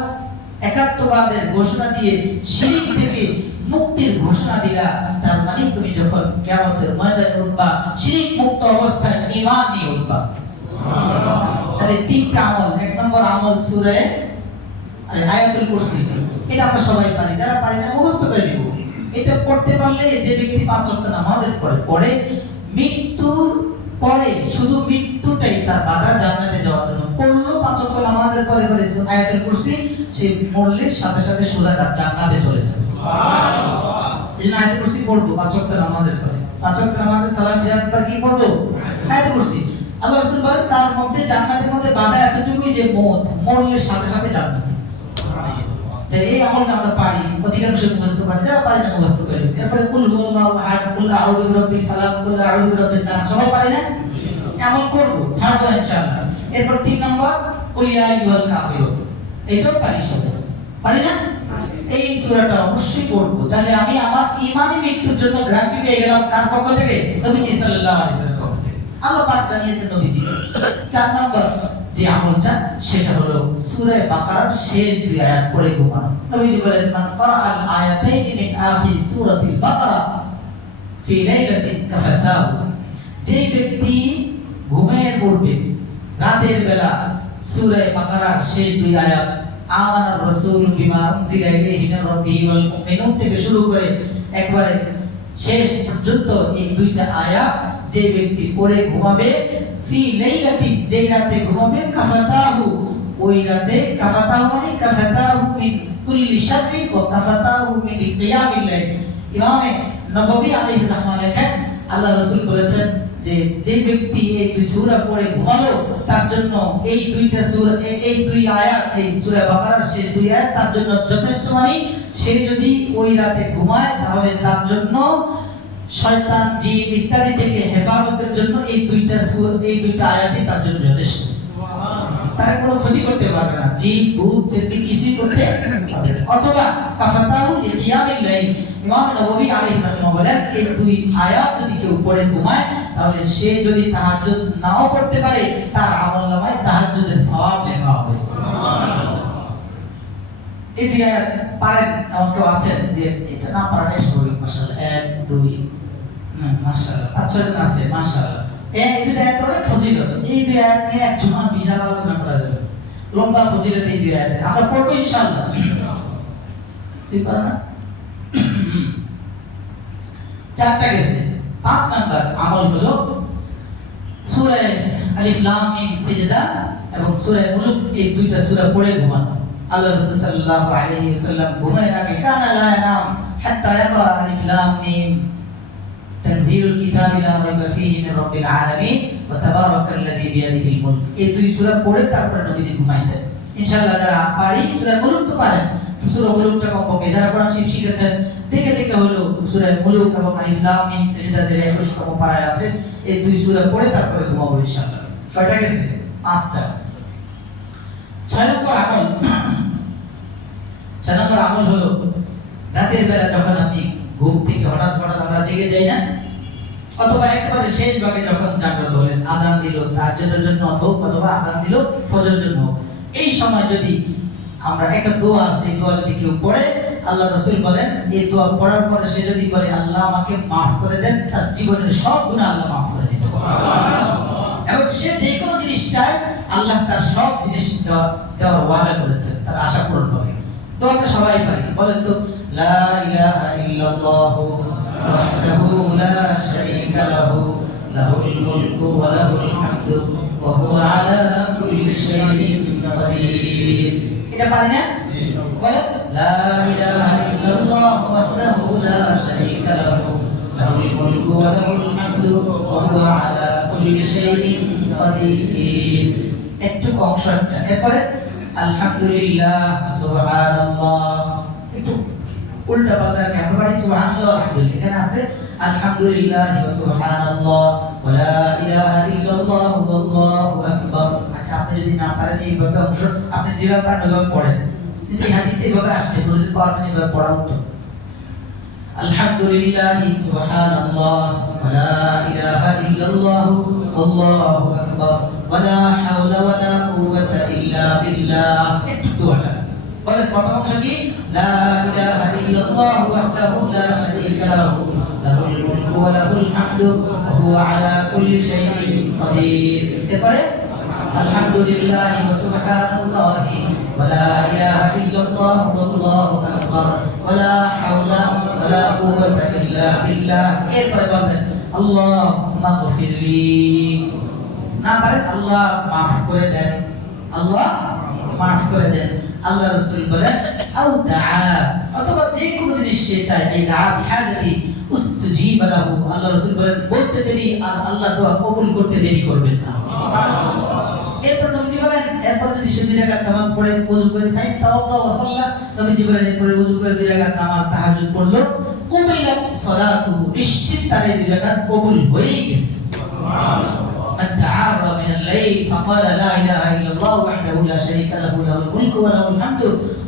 একাত্মবাদের ঘোষণা দিয়ে শিরক থেকে মুক্তির ঘোষণা দিলা। তার মানে তুমি যখন কিয়ামতের ময়দানে উঠবা শিরক মুক্ত অবস্থায় ঈমান নিয়ে উঠবা। সুবহানাল্লাহ। তাহলে 3টা আমল। 1 নম্বর আমল সূরা আয়াতুল কুরসি, এটা আমরা সবাই পারি, যারা পারি না মুখস্থ করে নিব। এটা পড়তে পারলে যে ব্যক্তি 5 ওয়াক্ত নামাজের পরে মৃত্যুর পরে শুধু মৃত্যুটাই তার বাধা জান্নাতে যাওয়ার জন্য পড়লো 5 ওয়াক্ত নামাজের পরে আয়াতুল কুরসি, সে মরলে সাথে সাথে সোজা জান্নাতে চলে যাবে। সুবহানাল্লাহ। এই জন্য আয়াতুল কুরসি পড়বো 5 ওয়াক্ত নামাজের পরে। 5 ওয়াক্ত নামাজে সালাম ফিরানোর পর কি পড়বো? আয়াতুল কুরসি। আল্লাহ রাসূল বলেন, তার মধ্যে জান্নাতের মধ্যে বাধা এতটুকুই যে মরলে সাথে সাথে জান্নাতে। তাহলে এই আমলটা আমরা পারি, অধিকাংশ মুখস্থ পারি, যারা পারি না মুখস্থ করি। এরপরে কুল হুয়াল্লাহু আহাদ, কুল আউযু বিরাব্বিল ফালাক, কুল আউযু বিরাব্বিন নাস, সবাই পারি না? আমল করব, ছাড়বো ইনশাআল্লাহ। এরপর 3 নম্বর কুল ইয়া আইয়ুহাল কাফিরুন, এটাও পারি সবাই, পারি না? এই সূরাটা অবশ্যই পড়ব। তাহলে আমি আমার ঈমানী মৃত্যুর জন্য গ্যারান্টি পেয়ে গেলাম কার পক্ষ থেকে? নবীজি সাল্লাল্লাহু আলাইহি ওয়াসাল্লামের পক্ষ থেকে। আল্লাহ পাক জানিয়েছেন নবীজিকে। 4 নম্বর যে আমলটা সেটা হলো সূরা বাকারার শেষ 2 আয়াত পড়ে ঘুমানো। নবীজি বলেন, মান ক্বারাআল আয়াতাইন মিন আখির সূরাতিল বাকারা ফি লাইলাতিন কাফাতাহু, যে ব্যক্তি ঘুমের পূর্বে রাতের বেলা সূরা বাকারার শেষ 2 আয়াত আমানার রাসূলু বিমা উনজিলা ইলাইহি মির রাব্বিহি ওয়াল মুমিনুন থেকে শুরু করে একবারে শেষ পর্যন্ত এই 2টা আয়াত যে ব্যক্তি পড়ে ঘুমাবে, ফি লাইলাতিন, যে রাতে ঘুমাবে, কাফাতাহু, ওই রাতে, কাফাতাহু মানে কাফাতাহু মিন কুল্লি শাররিন ওয়া কাফাতাহু মিন কিয়ামিল লাইল। ইমামে নববী আলাইহির রাহমাহ লেখেন, আল্লাহ রাসূল বলেছেন যে যে ব্যক্তি এই 2 সূরা পড়ে ঘুমালো তার জন্য এই 2টা সূরা, এই 2 আয়াত, এই সূরা বাকারার শেষ 2 আয়াত তার জন্য যথেষ্ট। মানে সে যদি ওই রাতে ঘুমায় তাহলে তার জন্য শয়তান, জিন ইত্যাদি থেকে হেফাজতের জন্য এই 2টা সূরা, এই 2টা আয়াতই তার জন্য যথেষ্ট। সুবহানাল্লাহ। তার কোনো ক্ষতি করতে পারবে না, জিন ভূত ফেরেশতা কিছুই করতে পারবে না। অথবা কাফাতাহু লিকিয়ামিল লাইল, ইমাম নববী আলাইহির রাহমাহ বলেন, এই 2 আয়াত যদি কেউ পড়ে ঘুমায় তাহলে সে যদি তাহাজ্জুদ নাও পড়তে পারে তার আমলনামায় তাহাজ্জুদের সওয়াব লেখা হবে। সুবহানাল্লাহ। এই 2 আয়াত পারেন এমন কেউ আছেন যে এটা না পারেন? স্বাভাবিক, মাশাআল্লাহ। 1 2 মাশাআল্লাহ 5-6 জন আছে, মাশাআল্লাহ। এই 2 আয়াত অনেক ফজিলত। এই 2 আয়াত নিয়ে এক জুমা বিশাল আলোচনা করা যাবে, লম্বা ফজিলত এই 2 আয়াতে। আমরা পড়বো ইনশাআল্লাহ। তুই পারো না? চারটা গেছে। 5 নাম্বার আমল হলো সূরা আলিফ লাম মিম সিজদা এবং সূরা মুলক, এই দুইটা সূরা পড়ে ঘুমানো। আল্লাহ রাসূল সাল্লাল্লাহু আলাইহি ওয়াসাল্লাম ঘুমানোর আগে কানা লা ইয়ানাম হাত্তা ইয়াকরা আলিফ লাম মিম তানজিলুল কিতাবি লা রাইবা ফীহি মির রাব্বিল আলামিন ওয়া তাবারাকাল্লাযী বিয়াদিহিল মুলক, এই দুই সূরা পড়ে তারপরে নবীজি ঘুমাইতেন। ইনশাআল্লাহ যারা পারি সূরা মুলক তো পারেন, তো সূরা মুলকটা কমপক্ষে যারা কোরআন শরীফ শিখেছেন দেখে দেখে হলো সূরা মুলক এবং আলিফ লাম মিম সিজদা যে 21তম পারায় আছে, এই দুই সূরা পড়ে তারপরে ঘুমাবো ইনশাআল্লাহ। কয়টা গেছে? 5টা। 6 নম্বর আমল, 6 নম্বর আমল হলো রাতের বেলা যখন আপনি ঘুম থেকে হঠাৎ আমরা জেগে যাই না, অথবা একেবারে শেষ ভাগে যখন জাগ্রত হলেন, আজান দিল তাহাজ্জুদের জন্য অথবা আজান দিল ফজরের জন্য, এই সময় যদি আমরা একটা দোয়া আছে, দোয়া যদি কেউ পড়ে, আল্লাহ রাসূল বলেন এই দোয়া পড়ার পরে সে যদি বলে আল্লাহ আমাকে maaf করে দেন, তার জীবনের সব গুনাহ আল্লাহ maaf করে দিবেন। সুবহানাল্লাহ। এবং সে যে কোনো জিনিস চায় আল্লাহ তার সব জিনিস দেওয়ার ওয়াদা করেছেন, তার আশা পূরণ হবে। দোয়াটা সবাই পারি, বলেন তো লা ইলাহা ইল্লাল্লাহু ওয়াহদাহু লা শারীকা লাহু লাহুল মুলকু ওয়া লাহুল হামদু ওয়া হুয়া আলা কুল্লি শাইইন কাদির। এটা পারি না? বলেন লা ইলাহা ইল্লাল্লাহু ওয়াহদাহু লা শারীকা লাহু লাহুল মুলকু ওয়া লাহুল হামদু ওয়া হুয়া আলা কুল্লি শাইইন কাদির। একটু অংশ একটা, এরপরে আলহামদুলিল্লাহ সুবহানাল্লাহ, একটু উল্টা পাল্টা কে আমরা পারি সুবহানাল্লাহ আলহামদুলিল্লাহ, এখানে আছে আলহামদুলিল্লাহ ওয়া সুবহানাল্লাহ ওয়া লা ইলাহা ইল্লাল্লাহ ওয়াল্লাহু আকবার। আচ্ছা আপনি যদি না পারেন এইভাবে অংশ আপনি যেভাবে পারেন ওইভাবে পড়েন, কিন্তু এই হাদিসে এভাবে আসছে, বুঝতে পারছেন এভাবে পড়া উত্তম। আলহামদুলিল্লাহ সুবহানাল্লাহ ওয়া লা ইলাহা ইল্লাল্লাহ ওয়াল্লাহু আকবার ওয়া লা হাওলা ওয়া লা কুওয়াতা ইল্লা বিল্লাহ। একটু দোয়াটা বলেন, প্রথম অংশ কি লা ইলাহা ইল্লাল্লাহ ওয়াহদাহু লা শারীকা লাহু লাহুল মুলকু ওয়া লাহুল হামদু ওয়া হুয়া আলা কুল্লি শাইইন কাদির। এরপরে আলহামদুলিল্লাহ ওয়া সুবহানাল্লাহি ওয়া লা ইলাহা ইল্লাল্লাহ ওয়াল্লাহু আকবার ওয়া লা হাওলা ওয়া লা কুওয়াতা ইল্লা বিল্লাহ। এরপরে বলবেন আল্লাহুম্মা গফিরলি, না পারেন আল্লাহ মাফ করে দেন, আল্লাহ মাফ করে দেন। আল্লাহ রাসূল বলেন আও দাআ, অথবা যে কোনো জিনিস সে চায়, এই দাআ বিহাজাতি উস্তুজিবা লাহু, আল্লাহ রাসূল বলেন বলতে দেরি আর আল্লাহ দোয়া কবুল করতে দেরি করবেন না। সুবহানাল্লাহ। এরপর নবীজি বলেন, এরপর যদি সে 2 রাকাত নামাজ পড়ে ওযু করে ফাইন তাওয়াদা ওয়া সাল্লা, নবীজি বলেন এরপর ওযু করে 2 রাকাত নামাজ তাহাজ্জুদ পড়লো, কুবিলাত সালাতু, নিশ্চিত তার 2 রাকাত কবুল হয়ে গেছে। সুবহানাল্লাহ। من تعار من الليل فقال لا إله إلا الله وحده لا شريك له له الملك وله الحمد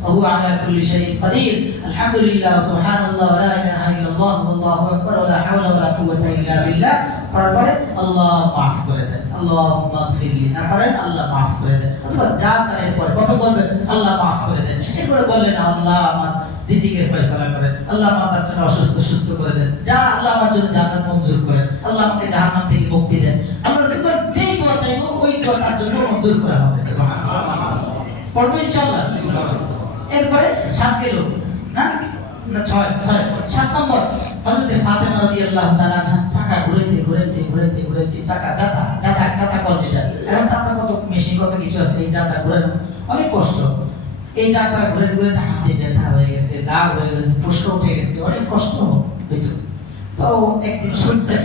وهو على كل شيء قدير الحمد لله سبحان الله ولا إله إلا الله والله أكبر ولا حول ولا قوة إلا بالله পরে আল্লাহ মাফ করে দেন, আল্লাহুম্মা গফিরলি, না পারেন আল্লাহ মাফ করে দেন। অথবা যা চায় পরে প্রথম বলবেন আল্লাহ মাফ করে দেন, এরপরে বললেন আল্লাহ আমার রিজিকের ফয়সালা করেন, আল্লাহ আমার বাচ্চারা অসুস্থ সুস্থ করে দেন, যা আল্লাহ আমার জন্য জান্নাত মঞ্জুর করেন, আল্লাহ আমাকে জাহান্নাম থেকে মুক্তি দেন। আমরা যেই দোয়া চাইবো ওই দোয়া তার জন্য মঞ্জুর করা হবে। সুবহানাল্লাহ। পড়বো ইনশাআল্লাহ। এরপরে 7 গেল না, 7 নম্বর হযরত ফাতেমা রাদিয়াল্লাহু তাআলা চাকা ঘুরাইতে চাকা জাতা কল যেটা, এখন তো আমরা কত মেশিন কত কিছু আছে, এই জাতা ঘুরানো অনেক কষ্ট। এই জাতা ঘুরাইতে হাতে ব্যথা হয়ে গেছে, দাগ হয়ে গেছে, ফুসকা উঠে গেছে, অনেক কষ্ট হইতো। তো একদিন শুনছেন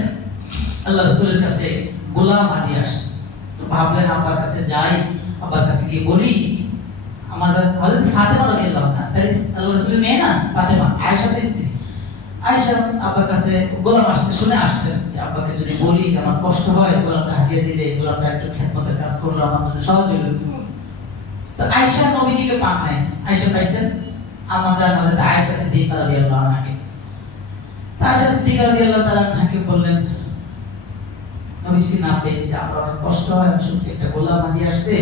আল্লাহ রাসূলের কাছে গোলাম হাদি আসছে, তো ভাবলেন আব্বার কাছে যাই, আব্বার কাছে গিয়ে বলি আমার হযরত ফাতেমা রাদিয়াল্লাহু আনহা, তাহলে আল্লাহ রাসূলের মেয়ে না ফাতেমা, আয়েশার স্ত্রী। আয়েশা আব্বার কাছে গোলাম আসছে, শুনে আসছেন যে আব্বাকে যদি বলি যে আমার কষ্ট হয়, গোলামটা হাদিয়া দিলে গোলামটা একটু খেদমতের কাজ করলো আমার জন্য সহজ হইল। তো আয়েশা নবীজিকে পান নাই, আয়েশা পাইছেন আমাদের হযরত আয়েশা সিদ্দিকা রাদিয়াল্লাহু আনহাকে। তো আয়েশা সিদ্দিকা রাদিয়াল্লাহু তাআলা আনহাকে বললেন নবীজিকে না পেয়ে যে আমার অনেক কষ্ট হয়, আমি শুনছি একটা গোলাম হাদিয়া আসছে,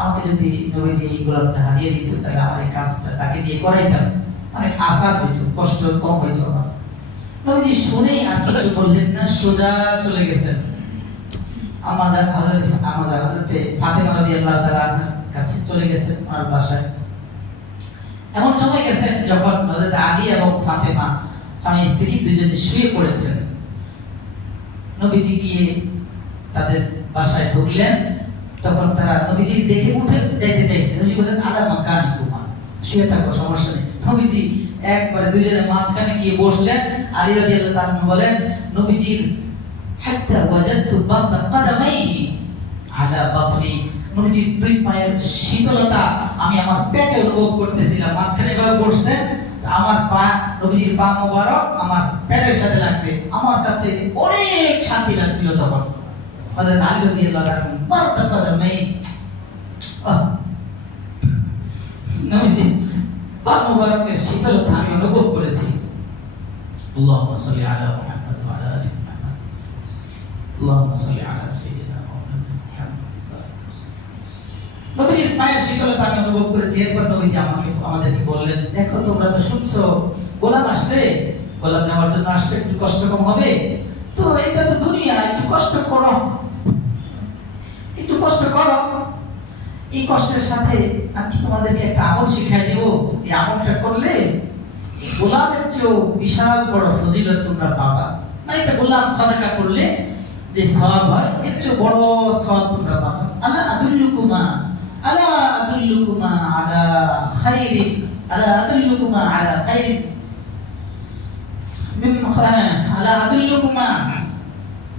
আমাকে যদি নবীজি এই গোলামটা হাদিয়া দিত তাহলে আমার এই কাজটা তাকে দিয়ে করাইতাম, অনেক আসান হইতো, কষ্ট কম হইতো আমার। নবীজি শুনেই আর কিছু বললেন না, সোজা চলে গেছেন হযরত ফাতেমা রাদিয়াল্লাহু তাআলা আনহার কাছে চলে গেছেন ওনার বাসায়। এমন সময় গেছেন যখন হযরত আলী এবং ফাতেমা স্বামী স্ত্রী দুজনে শুয়ে পড়েছেন। নবীজি গিয়ে তাদের বাসায় ঢুকলেন, তখন তারা নবীজি দেখে উঠে যেতে চাইছে। নবীজি বললেন আলা মাকানিকুমা, শুয়ে থাকো, সমস্যা নেই। নবীজি একবারে দুজনের মাঝখানে গিয়ে বসলেন। আলী রাদিয়াল্লাহু তাআলা বলেন নবীজির হাত্তা ওয়াজাদতু বাদা কাদামাইহি আলা বাতনি, নবীজির দুই পায়ের শীতলতা আমি আমার পেটে অনুভব করতেছিলাম। মাঝখানে ভাবে বসছেন, আমার পা, নবীজির পা মোবারক আমার পেটের সাথে লাগছে, আমার কাছে অনেক শান্তি লাগছিল। তখন হযরত আলী রাদিয়াল্লাহু তাআলা বাদা কাদামাইহি, নবীজির পা মোবারকের শীতলতা আমি অনুভব করেছি। আল্লাহুম্মা সাল্লি আলা মুহাম্মাদ ওয়া আলা আলি মুহাম্মাদ, আল্লাহুম্মা সাল্লি আলা সাইয়্যিদিনা মাওলানা মুহাম্মাদ। নবীজির পায়ের শীতলতা আমি অনুভব করেছি। এরপর নবীজি আমাদেরকে বললেন, দেখো তোমরা তো শুনছো গোলাম আসছে, গোলাম নেওয়ার জন্য আসছে, একটু কষ্ট কম হবে তো, এটা তো দুনিয়া, একটু কষ্ট করো, একটু কষ্ট করো। এই কষ্টের সাথে আমি তোমাদেরকে একটা আমল শিখাই দেব, এই আমলটা করলে এই গোলামের চেয়েও বিশাল বড় ফজিলত তোমরা পাবা। মানে একটা গোলাম সাদাকা করলে যে সওয়াব হয়, এর চেয়ে বড় সওয়াব তোমরা পাবা। আলা আদুল্লুকুমা আলা আদুল্লুকুমা আলা খাইরিন, আলা আদুল্লুকুমা আলা খাইরিন মিম্মা, আলা আদুল্লুকুমা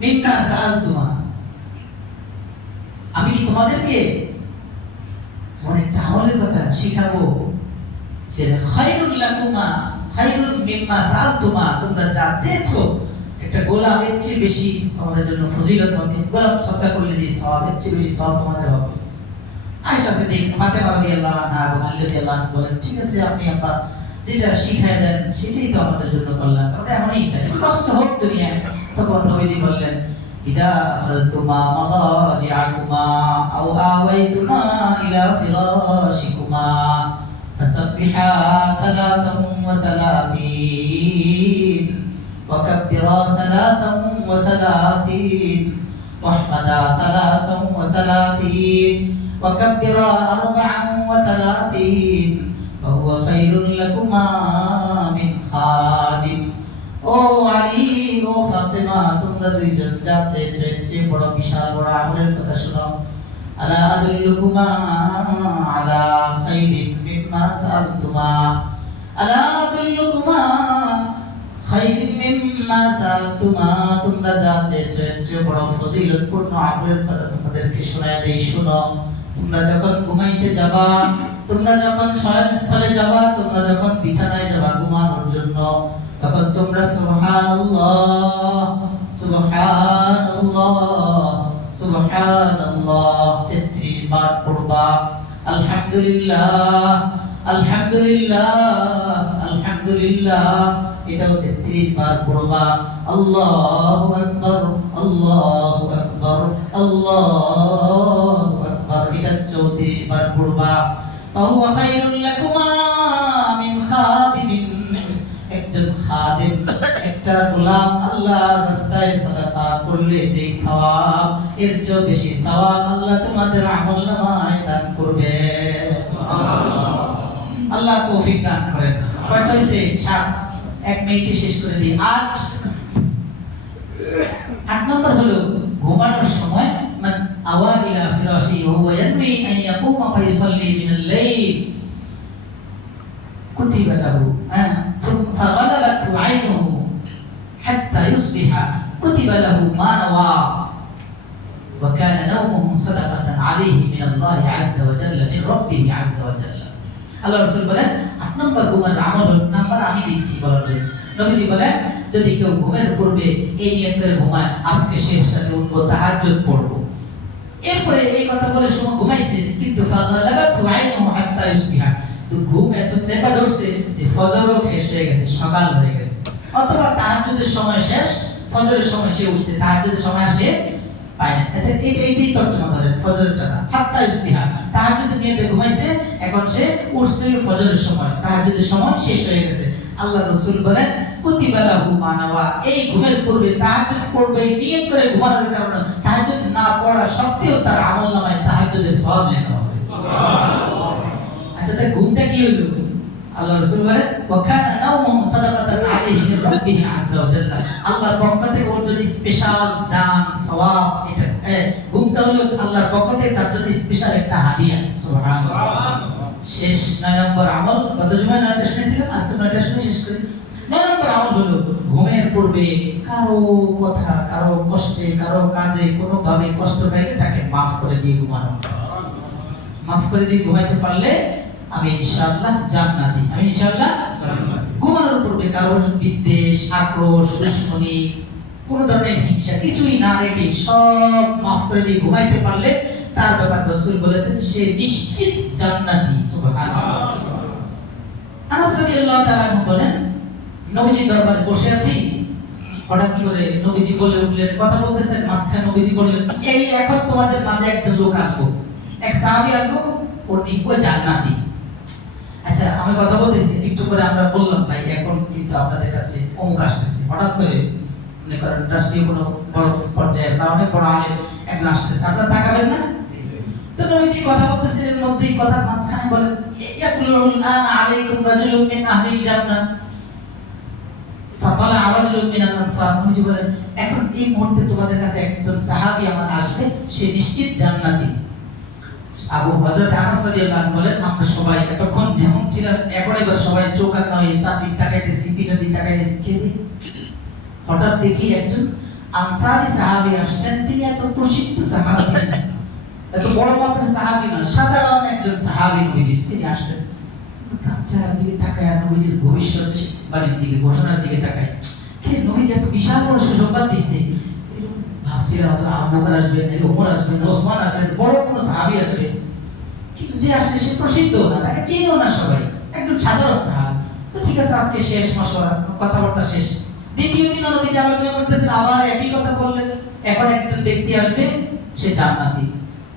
মিম্মা সাআলতুমা, আমি কি তোমাদেরকে অনেকটা আমলের কথা শিখাবো যে খায়রুল লাকুমা খায়রুল মিম্মা সাআলতুমা, তোমরা যা চেয়েছো, একটা গোলামের চেয়ে বেশি তোমাদের জন্য ফজিলত হবে। গোলাম সদকা করলে যে সওয়াব, এর চেয়ে বেশি সওয়াব তোমাদের হবে। আয়েশা সিদ্দিকা, ফাতেমা রাদিয়াল্লাহু আনহা এবং আলী রাদিয়াল্লাহু আনহু বলেন, ঠিক আছে আপনি আপা যেটা শিখায় দেন সেটাই তো আমাদের জন্য কল্যাণ, আমরা এমনই চাই, কষ্ট হোক দুনিয়ায়। তখন নবীজি বললেন, ইদা আখালতুমা মাদাজিআকুমা আও আওয়াইতুমা ইলা ফিরাশিকুমা ফাসাব্বিহা তালাতাম ওয়া তালাতিন ওয়া কাব্বিরা তালাতাম ওয়া তালাতিন واحمدا ثلاثا وثلاثين وكبرا أربعا وثلاثين فهو خير لكما من خادم। ও আলী, ও ফাতেমা, তোমরা দুইজন যা চেয়েছো এর চেয়ে বড় বিশাল বড় আমলের কথা শোনো। আলা আদুল্লুকুমা আলা খাইরিন মিম্মা সাআলতুমা, আলা আদুল্লুকুমা খাইরিন মিম্মা সাআলতুমা, তোমরা যা চেয়েছো এর চেয়ে বড় ফজিলতপূর্ণ আমলের কথা তোমাদেরকে শোনায় দেই, শোনো। তোমরা যখন ঘুমাইতে যাবা, তোমরা যখন শয়নস্থলে যাবা, তোমরা যখন বিছানায় যাবা ঘুমানোর জন্য, তখন তোমরা সুবহানাল্লাহ সুবহানাল্লাহ সুবহানাল্লাহ 33 বার পড়বা। আলহামদুলিল্লাহ আলহামদুলিল্লাহ আলহামদুলিল্লাহ, এটাও 33 বার পড়বা। আল্লাহু আকবার আল্লাহু আকবার আল্লাহু আকবার, এটা 34 বার পড়বা। ফাহুয়া খায়রুল লাকুমা মিন খাদিমিন, একজন খাদিম, একটা গোলাম আল্লাহর রাস্তায় সাদাকা করলে যেই সওয়াব, এর চেয়ে বেশি সওয়াব আল্লাহ তোমাদের আমলনামায় দান করবে। সুবহানাল্লাহ, আল্লাহ তৌফিক দান করেন। কয়টা হইছে? 7, 1 মিনিটে শেষ করে দিই। 8 নম্বর হলো ঘুমানোর সময় মান আওয়া ইলা ফিরাশি ওয়া হুয়া ইয়ানউই আন ইয়াকুমা ফায়ুসাল্লি মিনাল লাইল কুতিবা লাহু فغلبته عينه حتى يصبح كتب له ما نوى وكان نومه صدقة عليه من الله عز وجل من ربه عز وجل। আল্লাহ রাসূল বলেন 8 নম্বর ঘুমের আমল নাম্বার আমি দিচ্ছি বলার জন্য। নবীজি বলেন যদি কেউ ঘুমের পূর্বে এই নিয়ত করে ঘুমায় আজকে শেষ রাতে উঠবো, তাহাজ্জুদ পড়বো, এরপরে এই কথা বলে সময় ঘুমাইছে, কিন্তু ফাগালাবাতু আইনুহু হাত্তা ইউসবিহা, তো ঘুম এত চেপা ধরছে যে ফজরও শেষ হয়ে গেছে, সকাল হয়ে গেছে, অথবা তাহাজ্জুদের সময় শেষ, ফজরের সময় সে উঠছে, তাহাজ্জুদের সময় আসে পায় না। এইটাই তর্জমা ধরেন ফজরের টাকা। হাত্তা ইসবিহা, তাহাজ্জুদের নিয়তে ঘুমাইছে, এখন সে উঠছে ফজরের সময়, তাহাজ্জুদের সময় শেষ হয়ে গেছে। আল্লাহ রাসূল বলেন কুতিবা লাহু মা নাওয়া, এই ঘুমের পূর্বে তাহাজ্জুদ পড়বে নিয়ত করে ঘুমানোর কারণে তাহাজ্জুদ না পড়া সত্ত্বেও তার আমলনামায় তাহাজ্জুদের সওয়াব লেখা হবে। সুবহানাল্লাহ। আচ্ছা, তাই ঘুমটা কি হলো? আল্লাহ রাসূল বলেন ওয়া কানা নাওমুহু সাদাকাতান আলাইহি মির রাব্বিহি আযজা ওয়া জাল্লা। আল্লাহর পক্ষ থেকে ওর জন্য স্পেশাল দান সওয়াব, এটা ঘুমটা হলো আল্লাহর পক্ষ থেকে তার জন্য স্পেশাল একটা হাদিয়া। সুবহানাল্লাহ। শেষ 9 নম্বর আমল, গত জুমায় 9টা শুনেছিলাম, আজকে 9টা শুনে শেষ করি। 9 নম্বর আমল হলো ঘুমের পূর্বে কারো কথা, কারো কষ্টে, কারো কাজে কোনোভাবে কষ্ট পাইলে তাকে মাফ করে দিয়ে ঘুমানো। মাফ করে দিয়ে ঘুমাইতে পারলে আমি ইনশাআল্লাহ জান্নাতি, আমি ইনশাআল্লাহ জান্নাতি। ঘুমানোর পূর্বে কারোর বিদ্বেষ, আক্রোশ, দুশমনি, কোন ধরনের হিংসা কিছুই না রেখে সব মাফ করে দিয়ে ঘুমাইতে পারলে তার ব্যাপারে রাসূল বলেছেন সে নিশ্চিত জান্নাতি। সুবহানাল্লাহ। আনাস রাদিয়াল্লাহু তাআলা বলেন নবীজি দরবারে বসে আছি, হঠাৎ করে নবীজি বলে উঠলেন, কথা বলতেছেন মাঝখানে নবীজি বললেন এই এখন তোমাদের মাঝে একজন লোক আসবো, এক সাহাবী আসবো, উনি জান্নাতি। আচ্ছা আমি কথা বলতেছি, একটু পরে আমরা বললাম ভাই এখন কিন্তু আপনাদের কাছে অমুক আসতেছে, হঠাৎ করে মনে করেন রাষ্ট্রীয় কোনো বড় পর্যায়ে বা অনেক বড় আলেম একজন আসতেছে, আপনারা তাকাবেন না? তো নবীজি কথা বলতেছেন, এর মধ্যেই কথার মাঝখানে বলেন ইয়াকুলুল আন আলাইকুম রাজুলুম মিন আহলিল জান্নাহ ফাতালা রাজুলুম মিনাল আনসার। নবীজি বলেন এখন এই মুহূর্তে তোমাদের কাছে একজন সাহাবী আমার আসবে, সে নিশ্চিত জান্নাতি। আবু হযরত আনাস রাদিয়াল্লাহু আনহু বলেন আমরা সবাই এতক্ষণ যেমন ছিলাম এখন এবার সবাই চোখ আর নয় চারদিক তাকাইতেছি, পিছন দিক তাকাইতেছি, কে রে? হঠাৎ দেখি একজন আনসারী সাহাবী আসছেন, তিনি এত প্রসিদ্ধ সাহাবী না, এত বড় মাপের সাহাবী না, সাধারণ একজন সাহাবী নবীজি তিনি আসছেন। তার চেহারার দিকে তাকায়, নবীজির ভবিষ্যৎবাণীর দিকে, ঘোষণার দিকে তাকায়, কে নবীজি এত বিশাল বড় সুসংবাদ দিয়েছে, ভাবছিলাম আবু বকর আসবে, ওমর আসবে, ওসমান আসবে, বড় কোনো সাহাবী আসবে, কিন্তু যে আসছে সে প্রসিদ্ধ না, তাকে চিনেও না সবাই, একজন সাধারণ সাহাবী। তো ঠিক আছে আজকে শেষ মাসওয়ারা, কথাবার্তা শেষ। দ্বিতীয় দিন নবীজি আলোচনা করতেছেন, আবার একই কথা বললেন, এখন একজন ব্যক্তি আসবে সে জান্নাতি।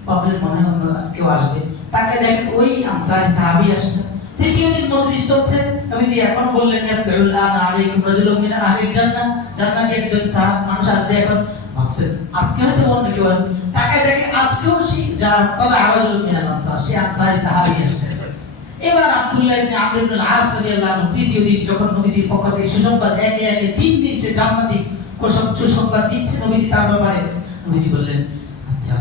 ভাবলেন মনে হয় অন্য কেউ আসবে, তাকে দেখেন ওই আনসারী সাহাবী আসছে। তৃতীয় দিন মজলিস চলছে, নবীজি এখন বললেন ইয়াতুল আন আলাইকুম রাজুলুম মিন আহলিল জান্নাহ, জান্নাতি একজন মানুষ আসবে। এখন ভাবছেন আজকে হয়তো অন্য কেউ আসবে, তাকে দেখে আজকেও সেই তালা রাজুলুম মিনাল আনসার, সেই আনসারী সাহাবী আসছে। এবার আব্দুল্লাহ ইবনে আমর ইবনে আল-আস রাদিয়াল্লাহু আনহু তৃতীয় দিন যখন নবীজির পক্ষ থেকে সুসংবাদ একে একে 3 দিন সে জান্নাতি সুসংবাদ দিচ্ছে নবীজি তার ব্যাপারে। নবীজি বললেন আচ্ছা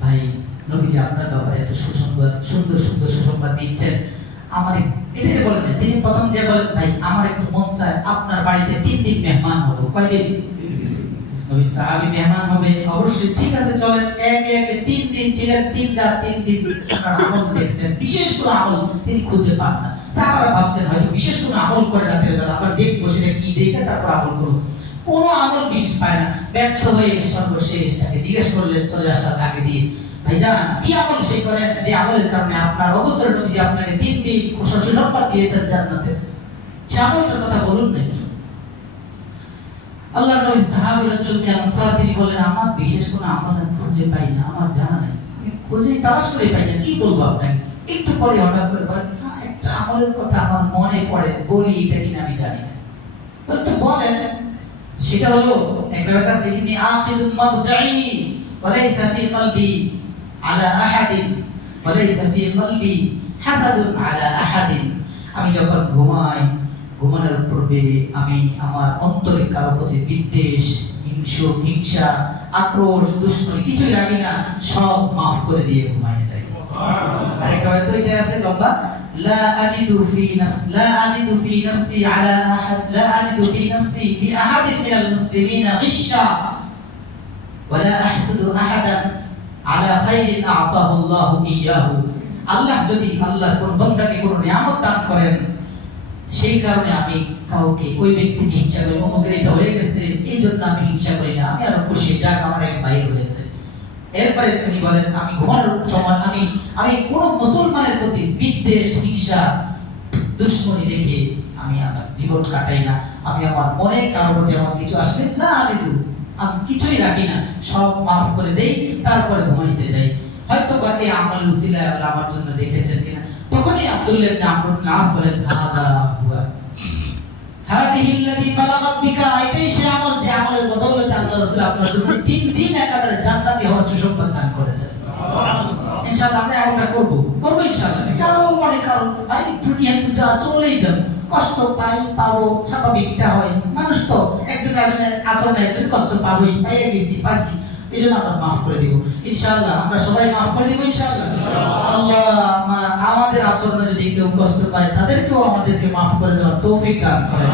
ভাই নবীজি আপনার ব্যাপারে এত সুসংবাদ, সুন্দর সুন্দর সুসংবাদ দিচ্ছেন, আমার এটাই বলেন না, তিনি প্রথম যে বলেন ভাই আমার একটু মন চায় আপনার বাড়িতে 3 দিন মেহমান হবো। কয়দিন? নবী সাহাবী মেহমান হবে, অবশ্যই ঠিক আছে চলেন। একে একে 3 দিন ছিলেন, 3 রাত 3 দিন আমল দেখছেন, বিশেষ কোনো আমল তিনি খুঁজে পান না। সাহাবারা ভাবছেন হয়তো বিশেষ কোনো আমল করে রাতের বেলা, আমরা দেখবো সেটা কি দেখে তারপর আমল করবো, কোনো আমল বিশেষ পায় না। ব্যর্থ হয়ে সর্বশেষ তাকে জিজ্ঞেস করলেন চলে আসার আগে দিয়ে, ভাইজান কি আমল সেই করেন যে আমলের কারণে আপনার অগোচর নবীজি আপনাকে 3 দিন সুসংবাদ দিয়েছেন জান্নাতের, সে আমলটার কথা বলুন না একটু। আল্লাহর নবী সাহাবী রাজুলুম মিনাল আনসার তিনি বলেন আমার বিশেষ কোনো আমল আমি খুঁজে পাই না, আমার জানা নাই, খুঁজে তালাশ করে পাই না, কি বলবো আপনাকে। একটু পরে হঠাৎ করে বলেন হ্যাঁ একটা আমলের কথা আমার মনে পড়ে, বলি এটা কিনা আমি জানি না। তো বলেন, সেটা হলো এক রাকাত আছে ইন্নী আখিদুম মাদজাই ওয়া লাইসা ফি কলবি আলা আহাদিন ওয়া লাইসা ফি কলবি হাসাদুন আলা আহাদিন। আমি যখন ঘুমাই, ঘুমানোর পূর্বে আমি আমার অন্তরে কারো প্রতি বিদ্বেষ, হিংসা, আক্রোশ, দুশ্মনী কিছুই রাখি না, সব মাফ করে দিয়ে ঘুমায় যাই। আরেকটা হয়তো এটা আছে লম্বা, লা আলিদু ফি নাফসি আলা আহাদ, লা আলিদু ফি নাফসি লি আহাদিন মিনাল মুসলিমিনা গিশশা ওয়া লা আহসুদু আহাদান আলা খাইরিন আ'তাহু আল্লাহু ইয়্যাহু। আল্লাহ যদি আল্লাহর কোন বান্দাকে কোন নিয়ামত দান করেন, সেই কারণে আমি কাউকে ওই ব্যক্তিকে হিংসা করি, অমুকের এটা হয়ে গেছে এই জন্য আমি হিংসা করি না, আমি আরো খুশি যাক আমার এক ভাই হয়েছে। এরপরে তিনি বলেন আমি ঘুমানোর সময় আমি কোন মুসলমানের প্রতি বিদ্বেষ, হিংসা, দুশমনী রেখে আমি আমার জীবন কাটাই না। আমি আমার মনে কারো প্রতি আমার কিছু আসলে লা আলিদু, আমি কিছুই রাখি না, সব মাফ করে দেই, তারপরে ঘুমাইতে যাই। হয়তো বা এই আমল উসিলায় আল্লাহ আমার জন্য রেখেছেন কিনা। তখনই আব্দুল্লাহ ইবনে আমর ইবনে আস বলেন হাদা হুয়া হাদিহিল্লাযী বালাগাত বিকা, এটাই সেই আমল যে আমলের বদৌলতে আল্লাহ রাসূল আপনার জন্য 3 দিন একাধারে জান্নাতি হওয়ার সুসংবাদ দান করেছেন। সুবহানাল্লাহ। ইনশাআল্লাহ আমরা এমনটা করব ইনশাআল্লাহ। কারো মনে কারো ভাই একটু কষ্ট পাই পাবো, স্বাভাবিক, এটা হয়, মানুষ তো, একজন আচরণে একজন কষ্ট পাবোই, পাইয়ে গেছি, পাচ্ছি, এই জন্য আমরা মাফ করে দিব ইনশাআল্লাহ। আমরা সবাই মাফ করে দিব ইনশাআল্লাহ। আল্লাহ আমাদের আচরণে যদি কেউ কষ্ট পায় তাদেরকেও আমাদেরকে মাফ করে দেওয়ার তৌফিক দান করেন।